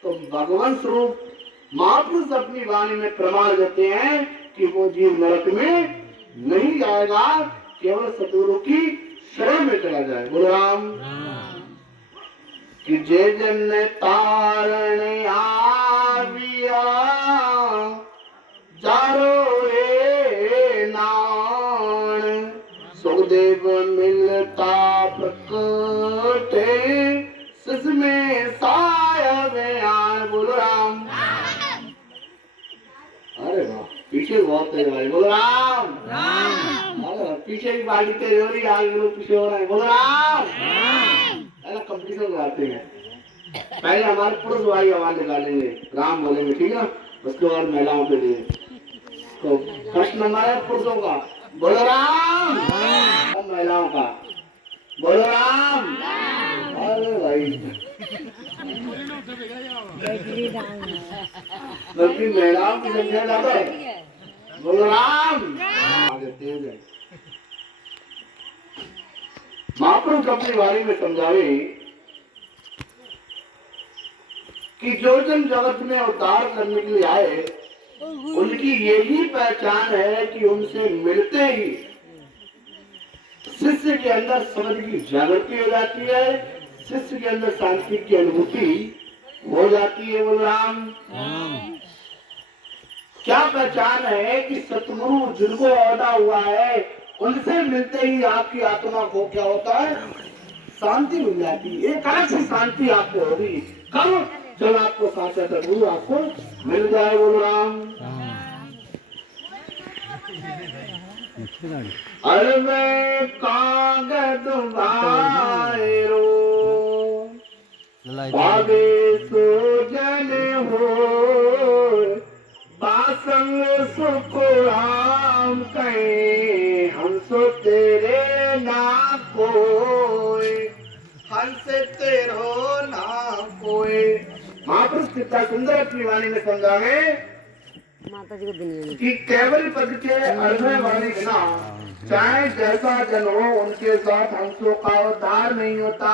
तो भगवान स्वरूप महापुरुष अपनी वाणी में प्रमाण देते हैं कि वो जीव नरक में नहीं जाएगा, केवल सदगुरु की शरण में चला जाए। बोलो राम। कि जे जन तारण आविया, जारो ए नान, सुखदेव मिलता प्रकटे, सिसमें सायवे आन। बोलो राम। अरे वाह, पीछे बहुत तेज भाई। बोलो राम। अरे पीछे की बाली तेज हो रही है, आगे लोग पीछे हो रहे हैं। बोलो राम। कंपटीशन लगाते हैं। पहले हमारे पुरुष भाई आवाज निकालेंगे, राम बोलेंगे, ठीक है। उसके बाद महिलाओं के लिए तो फर्स्ट नंबर है पुरुषों का, बोलो राम। और महिलाओं का, बोलो राम। अरे भाई, बल्कि महिलाओं की संख्या ज्यादा है, बोलो राम। आगे तेज है। महाप्रभु अपनी वाणी में समझावे कि जो जन जगत में अवतार करने के लिए आए उनकी यही पहचान है कि उनसे मिलते ही शिष्य के अंदर समझ की जागृति हो जाती है, शिष्य के अंदर शांति की अनुभूति हो जाती है। बोल राम। क्या पहचान है कि सतगुरु जिनको अदा हुआ है उनसे मिलते ही आपकी आत्मा को क्या होता है, शांति मिल जाती है। एक अलग सी शांति आपको होगी। कब? जब आपको साचा सतगुरु आपको मिल जाए। बोल राम। अरे मैं कागज वायरो पावे सो जन हो, बासंग सुख राम कहे हमसो तेरे ना कोई, हंस तेरो ना कोई। महापुरुष कितना सुंदर अपनी वाणी में समझावे माता जी को दुनिया कि केवल पद के अनुभव वाले बिना चाहे जैसा जन हो उनके साथ हंसों का उद्धार नहीं होता।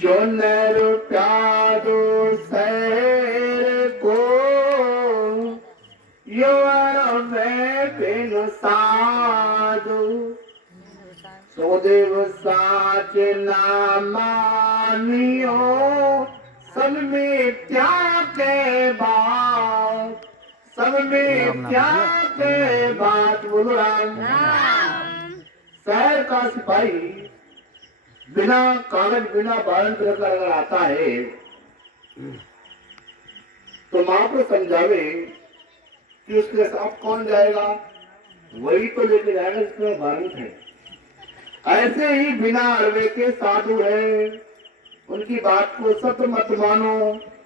जो नर प्यादो सैर को योर में बिन साधु, सोदेव साच ना मानियो सब में त्याग के बात, सब में त्याग के बात। बोलो राम। शहर का सिपाही बिना कागज बिना वारंट रखकर अगर आता है तो महापुरुष समझावे कि उसके साथ कौन जाएगा, वही तो लेके जाएगा जिसमें वारंट है। ऐसे ही बिना अड़वे के साधु है, उनकी बात को सत्य मत मानो,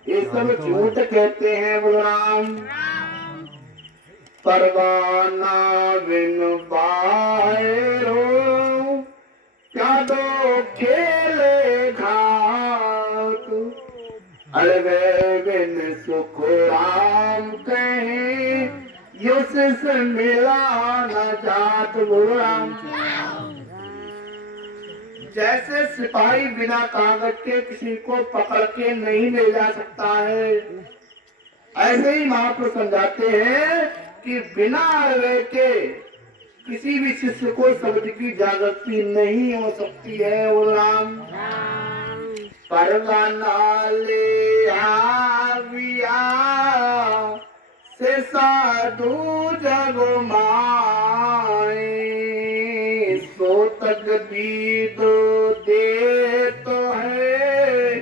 ये सब झूठ कहते हैं। बोलो राम। परवाना बिन बाहरो क्या दो खेले घाट, अड़वे बिन सुख राम कहे यो शिष मिला न जात। बोलो राम। जैसे सिपाही बिना कागज के किसी को पकड़ के नहीं ले जा सकता है, ऐसे ही महापुरुष समझाते हैं कि बिना अड़वे के किसी भी शिष्य को शब्द की जागृति नहीं हो सकती है। वो राम। परवाना ले आविया से साधु जग माए, सो तक दीद दे तो है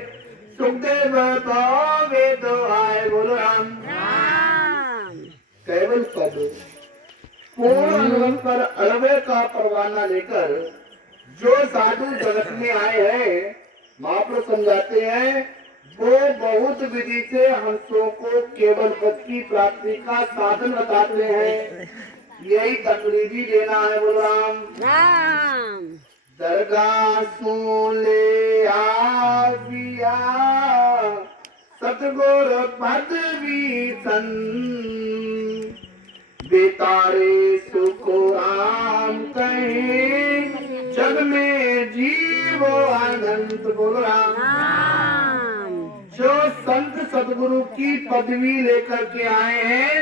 सुखदेव भावे तो आए। बोलो राम। केवल पद पूर्ण अनुभव पर अड़वे का परवाना लेकर जो साधु जगत में आए हैं, महापुरुष समझाते हैं वो बहुत विधि से हंसों को केवल पद की प्राप्ति का साधन बताते हैं। यही तकलीफी देना है। बोलो राम। दरगाह सो ले आविया सतगुर पदवी सन, बेतारे सुख राम कहे जग में जीवो आनंद। बोलो राम। जो संत सतगुरु की पदवी लेकर के आए हैं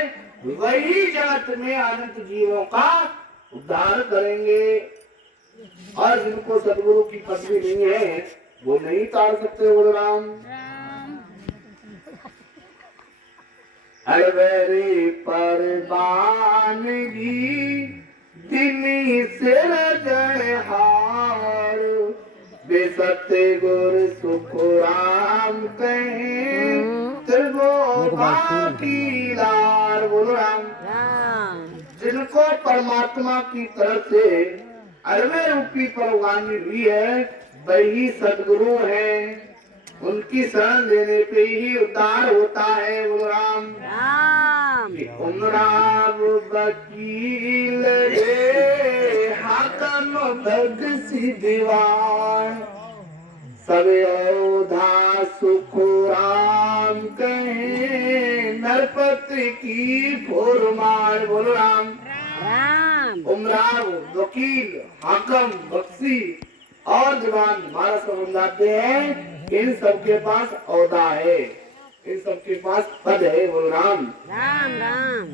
वही जगत में अनंत जीवों का उद्धार करेंगे, और जिनको सतगुरु की पदवी नहीं है वो नहीं तार सकते। बोलो राम। अड़वेरी परवानगी दिनी सिर हार, बेसत्य गुर सुख राम कहे त्रिभुवन की लार। बोलो राम। जिनको परमात्मा की तरफ से अरवे रूपी परवानी हुई है, वही सदगुरु है। उनकी शरण लेने पे ही उद्धार होता है। बोलो राम राम उमराव वकील रे हाकम भगसी दीवान सब औधा सुख राम कहे नरपति की फुरमार। बोलो राम राम उमराव वकील हाकम बख्शी और दीवान हमारा समझाते हैं, इन सबके पास औदा है, इन सबके पास पद है। बोलो राम राम राम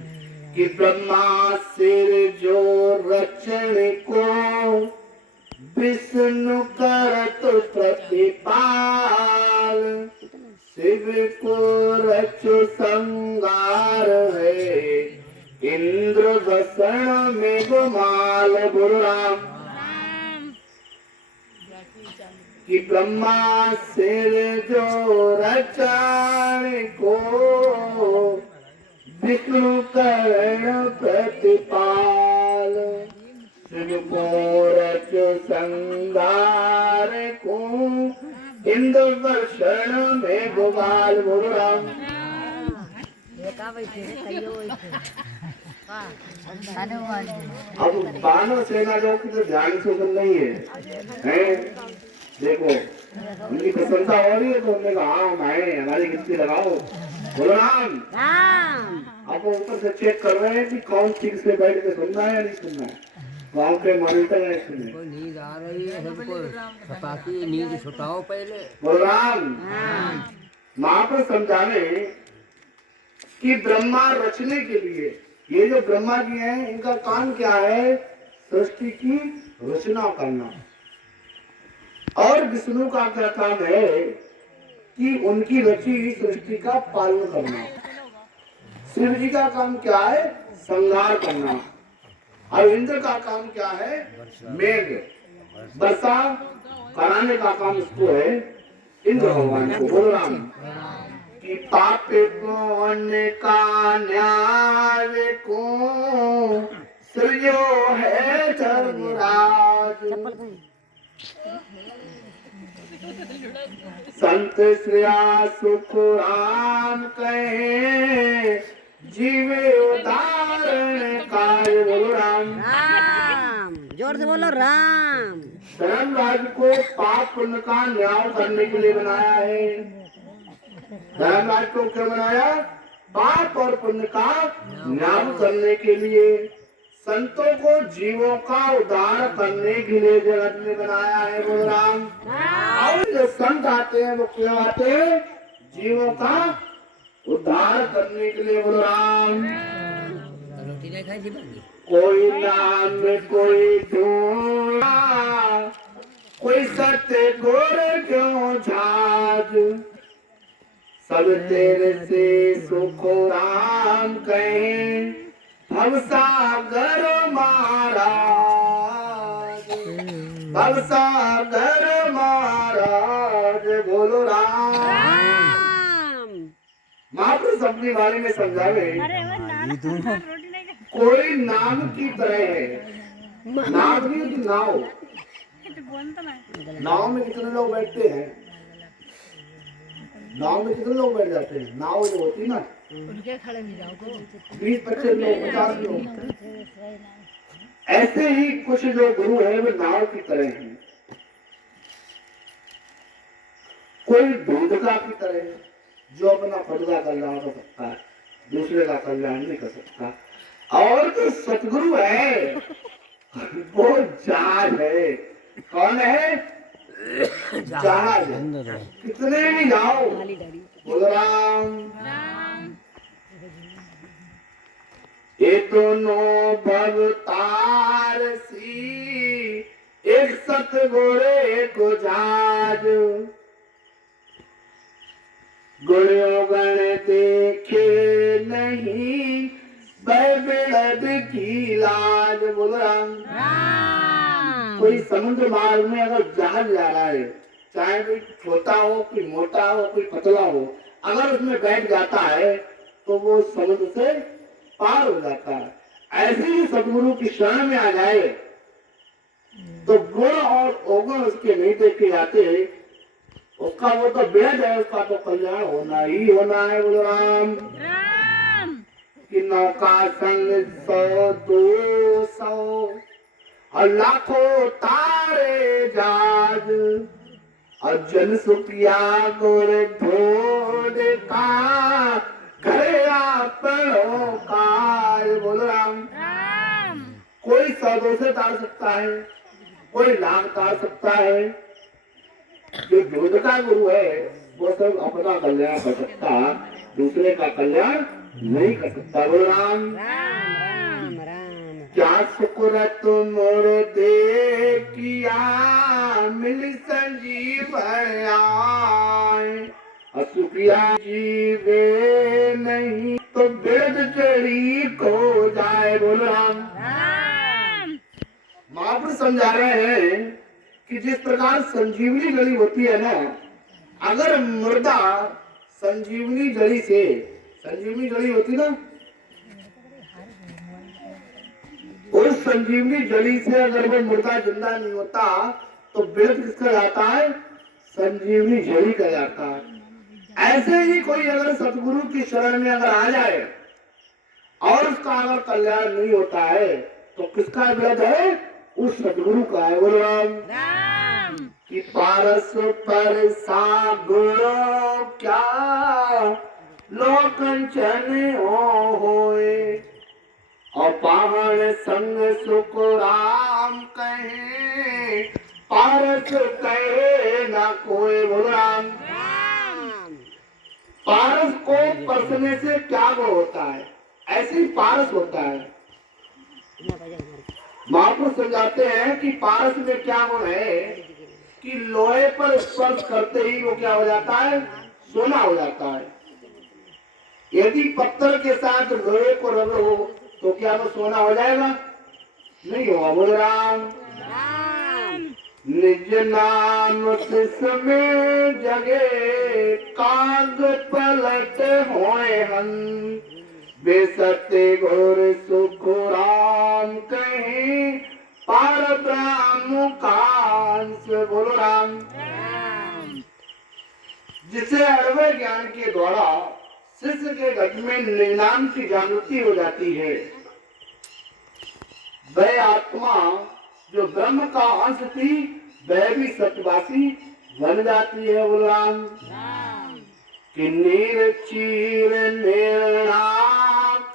कि ब्रह्मा सिर जो रचन को विष्णु करत प्रतिपाल शिव को रचो संगार है इंद्र वसन में गुमाल। बोलो राम कि ब्रह्मा सिर जो रचन को विष्णु कर्ण प्रतिपाल शिव को रच संगार को इंद्र वर्षण में गोपाल। बोलो राम अब बानर सेना जो की तो ध्यान से सुन नहीं है, देखो उनकी प्रशंसा हो रही है तो उन्होंने कहा हाँ मैं हमारी गिनती लगाओ। बोलो राम राम आप ऊपर से चेक कर रहे हैं कि कौन ठीक से बैठ के सुनना है या नहीं सुनना है। गाँव के मॉनिटर है सुनने को नींद आ रही है, सबको छपाती नींद छुटाओ पहले। बोलो राम वहां पर समझाने कि ब्रह्मा रचने के लिए ये जो ब्रह्मा जी हैं इनका काम क्या है, सृष्टि की रचना करना। और विष्णु का क्या काम है कि उनकी रची सृष्टि का पालन करना। शिव जी का काम क्या है, संहार करना। और इंद्र का काम क्या है, मेघ वर्षा कराने का काम इसको है, इंद्र भगवान को। बोलो राम कि पापे कौन का न्याय को सृजो है धर्मराज संत श्रेया सुख राम कहे जीवे उदाहरण काय। बोलो राम राम जोर से बोलो राम धर्मराज को पाप पुण्य का न्याय करने के लिए बनाया है। धर्मराज को क्यों बनाया, पाप और पुण्य का न्याय करने के लिए। संतों को जीवों का उद्धार करने के लिए जगत में बनाया है। बोलो राम और जो संत आते हैं वो क्यों आते हैं, जीवों का उद्धार करने के लिए। बोलो राम रोटी नहीं खाई थी बंदी। कोई नाम कोई धूना कोई सत्य गोर क्यों झाज सब तेरे से सुख राम कहे भवसागर महाराज भवसागर महाराज। बोलो राम महापुरुष अपने बारे में समझावे कोई नाम की तरह है। नाव नहीं होती, नाव नाव में कितने लोग बैठते हैं, नाव में कितने लोग बैठ जाते हैं। नाव जो होती ना 20-25 लोग 50 लोग। ऐसे ही कुछ जो गुरु है वो नाव की तरह हैं। कोई दूधका की तरह है जो अपना खुद का कल्याण कर सकता है, दूसरे का कल्याण नहीं कर सकता। और जो सतगुरु है वो जहाज है। कौन है, जहाज। कितने भी जाओ। बोलो राम ये दोनों भवतार सी एक सतगुरु एक जहाज गुणों गण देखे नहीं बिड़द की लाज। बोलो राम कोई समुद्र मार्ग में अगर जहाज जा रहा है, चाहे कोई छोटा हो कोई मोटा हो कोई पतला हो, अगर उसमें बैठ जाता है तो वो समुद्र से पार हो जाता है। ऐसे ही सतगुरु की शरण में आ जाए तो गुण और अवगुण उसके नहीं देखे जाते, उसका वो तो बेद है, उसका तो कल्याण होना ही होना है। बोलो राम कि नौका संग 100 200 और लाखों तारे जहाज और जन सुखिया गोर ढोड का घरे आपनों का। बोलो राम कोई 100 200 तार सकता है, कोई लाख तार सकता है। जो ढोड का गुरु है वो सब अपना कल्याण कर सकता, दूसरे का कल्याण नहीं कर सकता। बोलो राम राम राम क्या शुक्र तुम दे किया मिल संजीव आए, असुखिया जीवे नहीं तो बेद चढ़ी खो जाए। बोलो राम महापुरुष समझा रहे हैं कि जिस प्रकार संजीवनी जड़ी होती है ना, अगर मुर्दा संजीवनी जड़ी से, संजीवनी जड़ी होती ना, उस संजीवनी जड़ी से अगर वो मुर्दा जिंदा नहीं होता तो बेद किसका जाता है? संजीवनी जड़ी का जाता है। ऐसे ही कोई अगर सतगुरु की शरण में अगर आ जाए और उसका अगर कल्याण नहीं होता है तो किसका बेद है? उस सतगुरु का है। बोलो राम कि पारस पर सागुरो क्या लोकंचन होए और पाहन संग सुख राम कहे पारस कहे ना कोई। बोलो राम पारस को परसने से क्या गुण होता है? ऐसे ही पारस होता है। महापुरुष समझाते हैं कि पारस में क्या गुण है कि लोहे पर स्पर्श करते ही वो क्या हो जाता है? सोना हो जाता है। यदि पत्थर के साथ लोहे को रगड़ो तो क्या वो सोना हो जाएगा? नहीं होगा। बोल राम निज नाम में जगे काग पलट होए हन बेसते घोर सुख राम कहीं पार ब्रह्म कांस। बोलो राम जिसे अरवे ज्ञान के द्वारा शिष्य के घट में निर्नाम की जागृति हो जाती है, वह आत्मा जो ब्रह्म का अंश थी वह भी सत्यवासी बन जाती है। बोलो राम कि नीर चीर निर्णा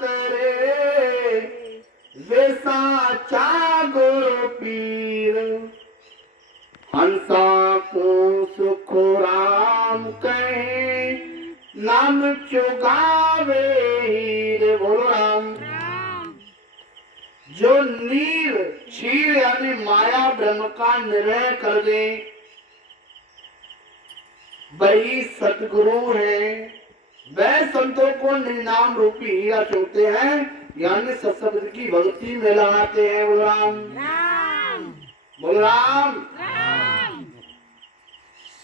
करे वे साचा गुरु पीर हंसा को सुख राम कहे नाम चुगावे हीरे। बोलो राम जो नीर क्षीर यानी माया ब्रह्म का निर्णय कर दे वही सतगुरु है। वह संतों को निर्नाम रूपी हीरा चुनते हैं यानी सत्शब्द की भक्ति में लगाते हैं। बोलो राम बोलो राम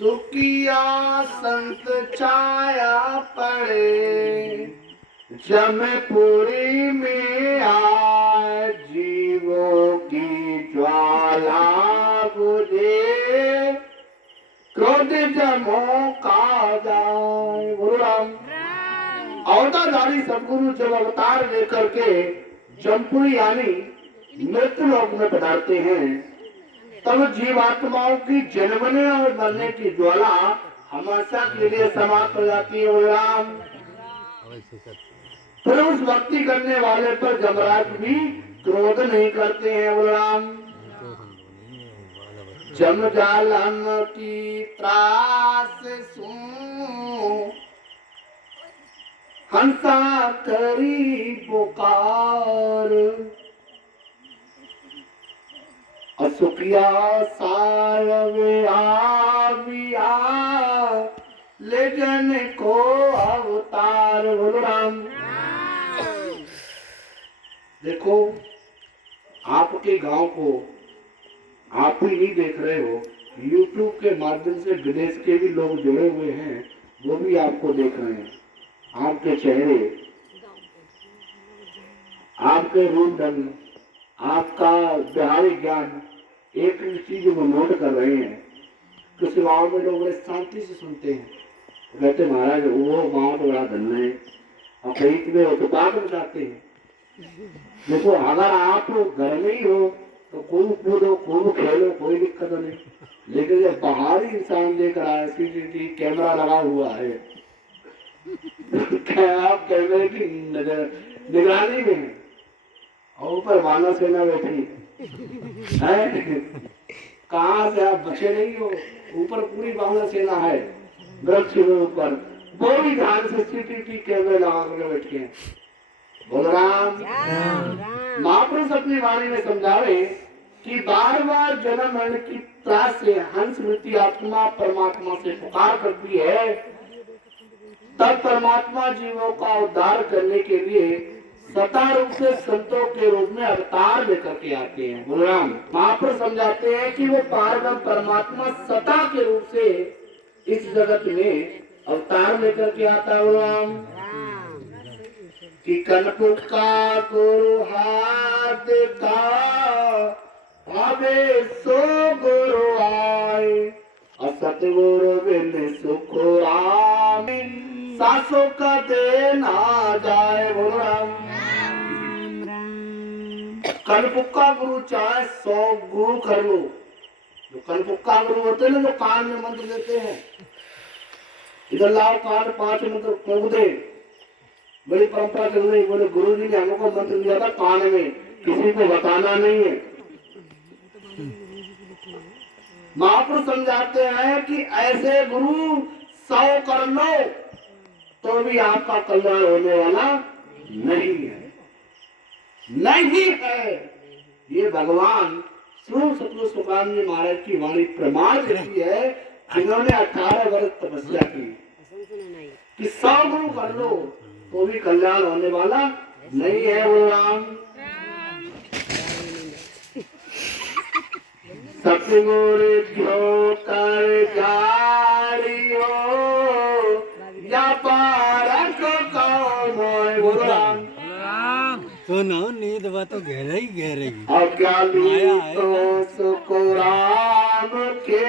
सुखिया संत छाया पड़े जमपुरी में आए जीवों की ज्वाला बुझे क्रोध जमो का जाए। बोलो राम अवतारधारी सदगुरु जब अवतार लेकर के जमपुरी यानी मृत्यु लोक में पधारते हैं तब जीवात्माओं की जन्मने और मरने की ज्वाला हमेशा के लिए समाप्त हो जाती है। बोलो राम फिर उस भक्ति करने वाले पर जमराज भी क्रोध नहीं करते हैं। बोलो राम जम जालन की त्रास सू हंसा करी पुकार असुखिया सारवे आविया ले जन को अवतार। बोलो राम देखो आपके गांव को आप ही नहीं देख रहे हो, YouTube के माध्यम से विदेश के भी लोग जुड़े हुए हैं, वो भी आपको देख रहे हैं। आपके चेहरे, आपके रूप ढंग, आपका व्यवहारिक ज्ञान एक चीज वो नोट कर रहे हैं, कुछ गाँव में लोग बड़े शांति से सुनते हैं, कहते महाराज वो गाँव तो बड़ा धन्य है, और कहीं में उत्पाद मचाते हैं। देखो अगर आप घर में ही हो तो खूब कूदो खूब खेलो, कोई दिक्कत नहीं, लेकिन जब बाहरी इंसान देख रहा है, सीसीटीवी कैमरा लगा हुआ है, आप कैमरे की निगरानी में है और ऊपर वानर सेना बैठी है, कहाँ से आप बचे नहीं हो, ऊपर पूरी वानर सेना है वृक्ष के ऊपर, वो भी ध्यान से सीसीटीवी कैमरे लगा कर बैठे हैं। बलराम महापुरुष अपनी वाणी में समझावे कि बार बार जन्म मरण की त्रास से हंस वृत्ति आत्मा परमात्मा से पुकार करती है, तब परमात्मा जीवों का उद्धार करने के लिए सता रूप से संतों के रूप में अवतार लेकर के आते हैं। बलराम महापुरुष समझाते हैं कि वो पारब्रह्म परमात्मा सता के रूप से इस जगत में अवतार लेकर के आता है। बलराम कि कनपुक का गुरु हाथ का भावे सो गुरु आए, असतगुरु बिन सुख राम सासों का दे ना जाए। बोलो राम। कनपुक्का गुरु चाहे 100 गुरु कर लो, जो कनपुक्का गुरु होते हैं ना, जो कान में मंत्र देते हैं, इधर लाओ कान 5 मंत्र फूंक दे, बड़ी परंपरा चल रही। बोले गुरु जी ने हमको मंत्र दिया था कान में, किसी को बताना नहीं है। महापुरुष समझाते हैं कि ऐसे गुरु 100 कर लो तो भी आपका कल्याण होने वाला नहीं है, नहीं है। ये भगवान स्वरूप सतगुरु सुखराम जी महाराज की वाणी प्रमाण देती है, जिन्होंने 18 वर्ष तपस्या की कि 100 गुरु कर लो तो भी कल्याण होने वाला नहीं है। वो राम सतगुरु जो कर जारियो या पारक कौन। वो राम तो ना नींद बा तो गहरा ही गहरा ही अज्ञानी तो सुखराम के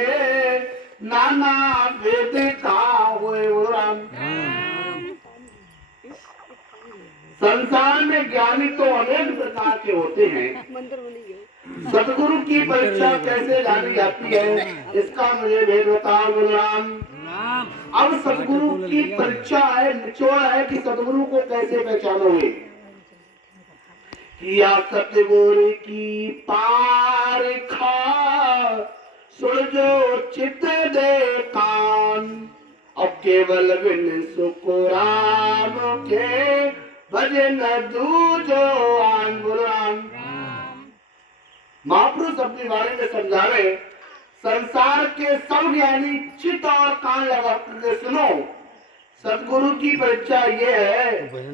नाना वेद का हुए। वो राम संसार में ज्ञानी तो अनेक प्रकार के होते हैं, सतगुरु की परीक्षा कैसे जानी जाती है इसका मुझे भेद बताओ। बलराम अब सतगुरु की परीक्षा है, निचोड़ है कि सतगुरु को कैसे पहचानोगे। किया सतगुरु की पारखा सुन जो चित दे कान, अब केवल बिन सुख राम के भजन दूजो आन। बलराम महापुरुष अपनी वाणी में समझावे, संसार के सब ज्ञानी चित्त और कान लगा करके सुनो। सतगुरु की परीक्षा ये है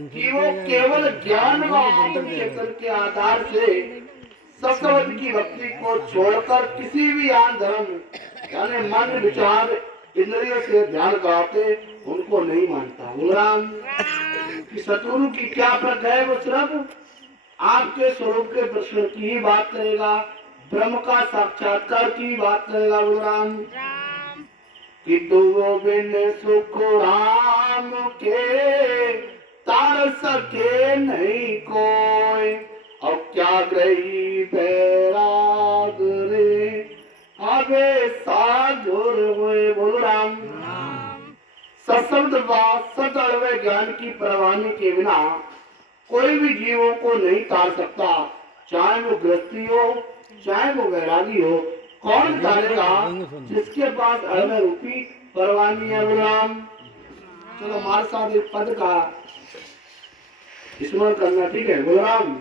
कि वो केवल ज्ञान व आत्म चेतन के आधार से सत्संग की भक्ति को छोड़कर किसी भी आन धर्म यानी मन विचार इंद्रियों से ध्यान कराते उनको नहीं मानता। बलराम कि सतगुरु की क्या फर्क है, वो सिर्फ आपके स्वरूप के दर्शन की ही बात करेगा, ब्रह्म का साक्षात्कार की बात करेगा। बलराम कि दो बिन सुख राम के तार सके नहीं कोई, अब क्या ग्रही बैराग रे आगे साधुर हुए। बलराम सशब्द बात सदर्व ज्ञान की परवानी के बिना कोई भी जीवों को नहीं तार सकता, चाहे वो गृहस्थी हो चाहे वो वैरागी हो। कौन तारेगा जिसके पास अड़वे रूपी परवानी है। बलराम चलो हमारे साथ एक पद का स्मरण करना, ठीक है। बलराम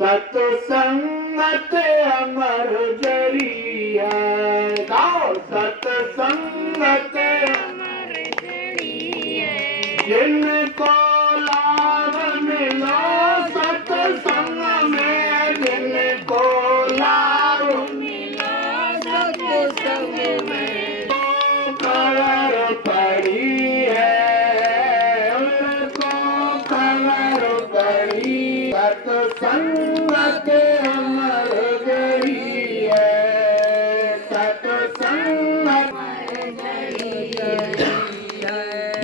सत्संगत अमर जरी है, गाओ सत्संगत अमर जरी है, जिनको लाभ मिलो सत्संग में, जिनको लाभ मिलो सत्संग में, खबर पड़ी है उनको खबर पड़ी, सत्संग के अमर गई है।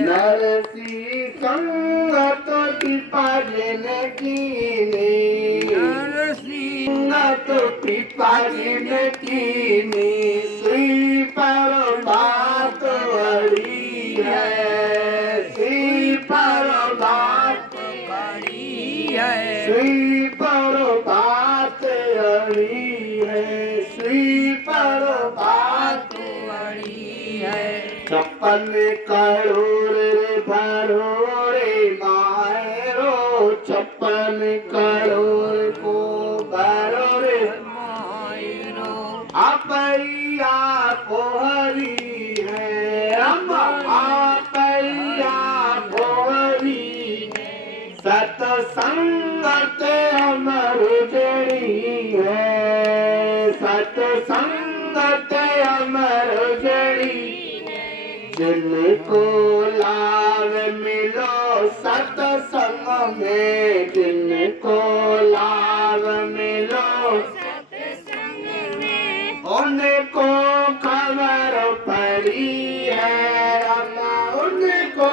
नरसी संगत कृपा जिने कीनी संगत कृपा जिने कीनी श्री पर बात बड़ी है श्री पर बात बड़ी है श्री पर बात बड़ी है श्री पर बात बड़ी है 56 करोड़ भरो रे मायरो 56 करोड़ को भरो रे मायरो आपैया पोहरी है अम्मा आपैया पोहरी सतसंगत अमर जड़ी है सतसंगत अमर जड़ी जिनको लाभ मिलो सतसंग में जिनको लाभ मिलो उनको खबर पड़ी है अम्मा उनको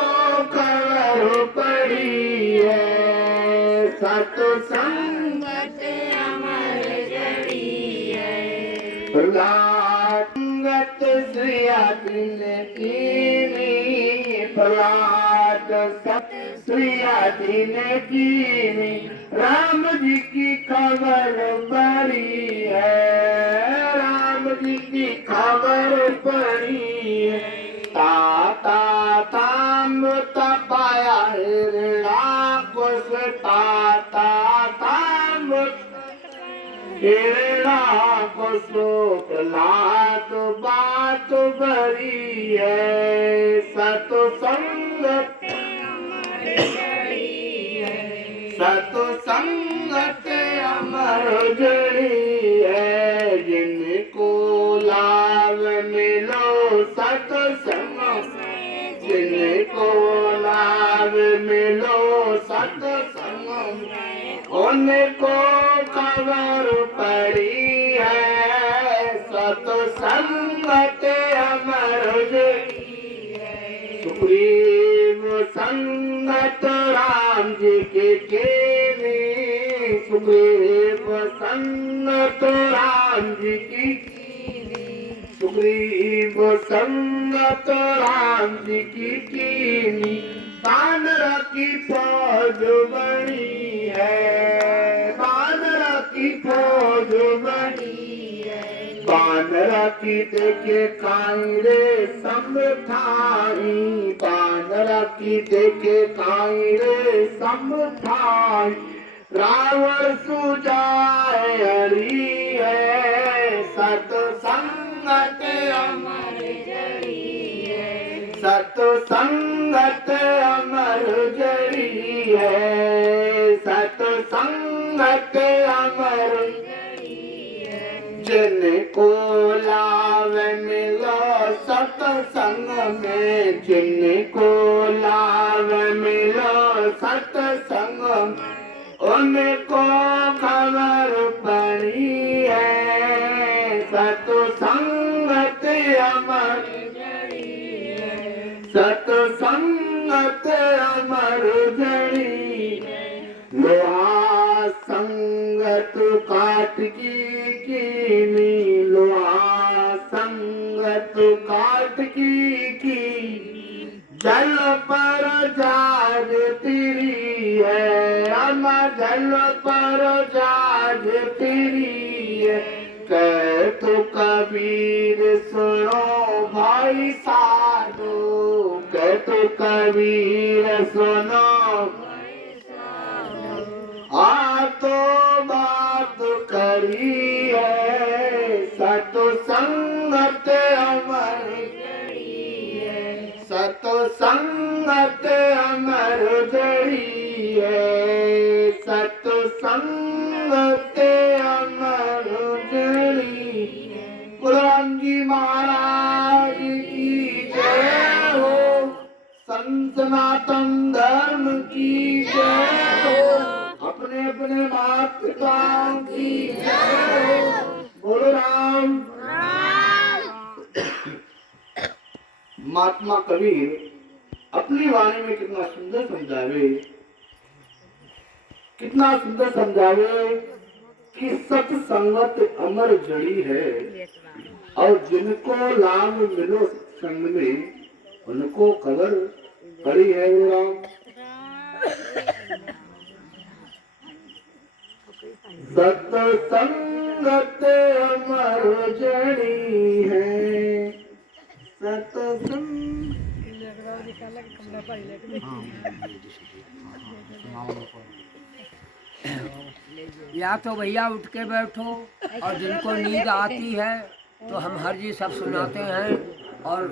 खबर पड़ी है सतसंगत अमर जड़ी है संगत श्रिया दिन कीनी प्रहलाद सत श्रिया दिन कीनी राम जी की खबर बड़ी है राम जी की खबर बड़ी है ताता ताम तपाया हिरणा कुश ताता ताम हिरणा कुशोक लात बात बड़ी है सतसंगत सतसंगत अमर जड़ी है जिनको लाभ मिलो सतसंग जिनको लाभ मिलो सतसंग उनको खबर पड़ी है सतसंगत अमर जड़ी है सुग्रीव संगत राम जी के केनी सुग्रीव संगत राम जी की सुग्रीव संगत राम जी की कीनी बानर की फौज बनी है बानर की फौज बनी है बानर की देखे कायरे समठाई बानर की देखे कायरे समठाई रावण सुजाए हरी है सतसंगत अमर जड़ी है सतसंगत अमर जड़ी है सतसंगत अमर जिनको लाभ मिलो सतसंग में जिनको लाभ मिलो सतसंग उनको खबर पड़ी है सतसंगत अमर सतसंगत अमर जड़ी लोहा संगत काट की कीनी लोहा संगत काट की जल पर जाज तिरी है अम्मा जल पर जाज तिरी है कह तो कबीर सुनो भाई साधु कह तो कबीर सुनो आ तो बात करी है सतसंगत अमर सतसंगत अमर जड़ी है सतसंगत अमर जड़ी पुराण जी महाराज की जय हो संत सनातन धर्म की जय हो अपने अपने माता पिता की जय हो बोलो राम महात्मा कबीर अपनी वाणी में कितना सुंदर समझावे, कितना सुंदर समझावे कि सत्संगत अमर जड़ी है और जिनको लाभ मिलो संग में उनको खबर पड़ी है। वो राम सत्संगत अमर जड़ी है, सत्संग। या तो भैया उठ के बैठो, और जिनको नींद आती है तो हम हर जी सब सुनाते हैं और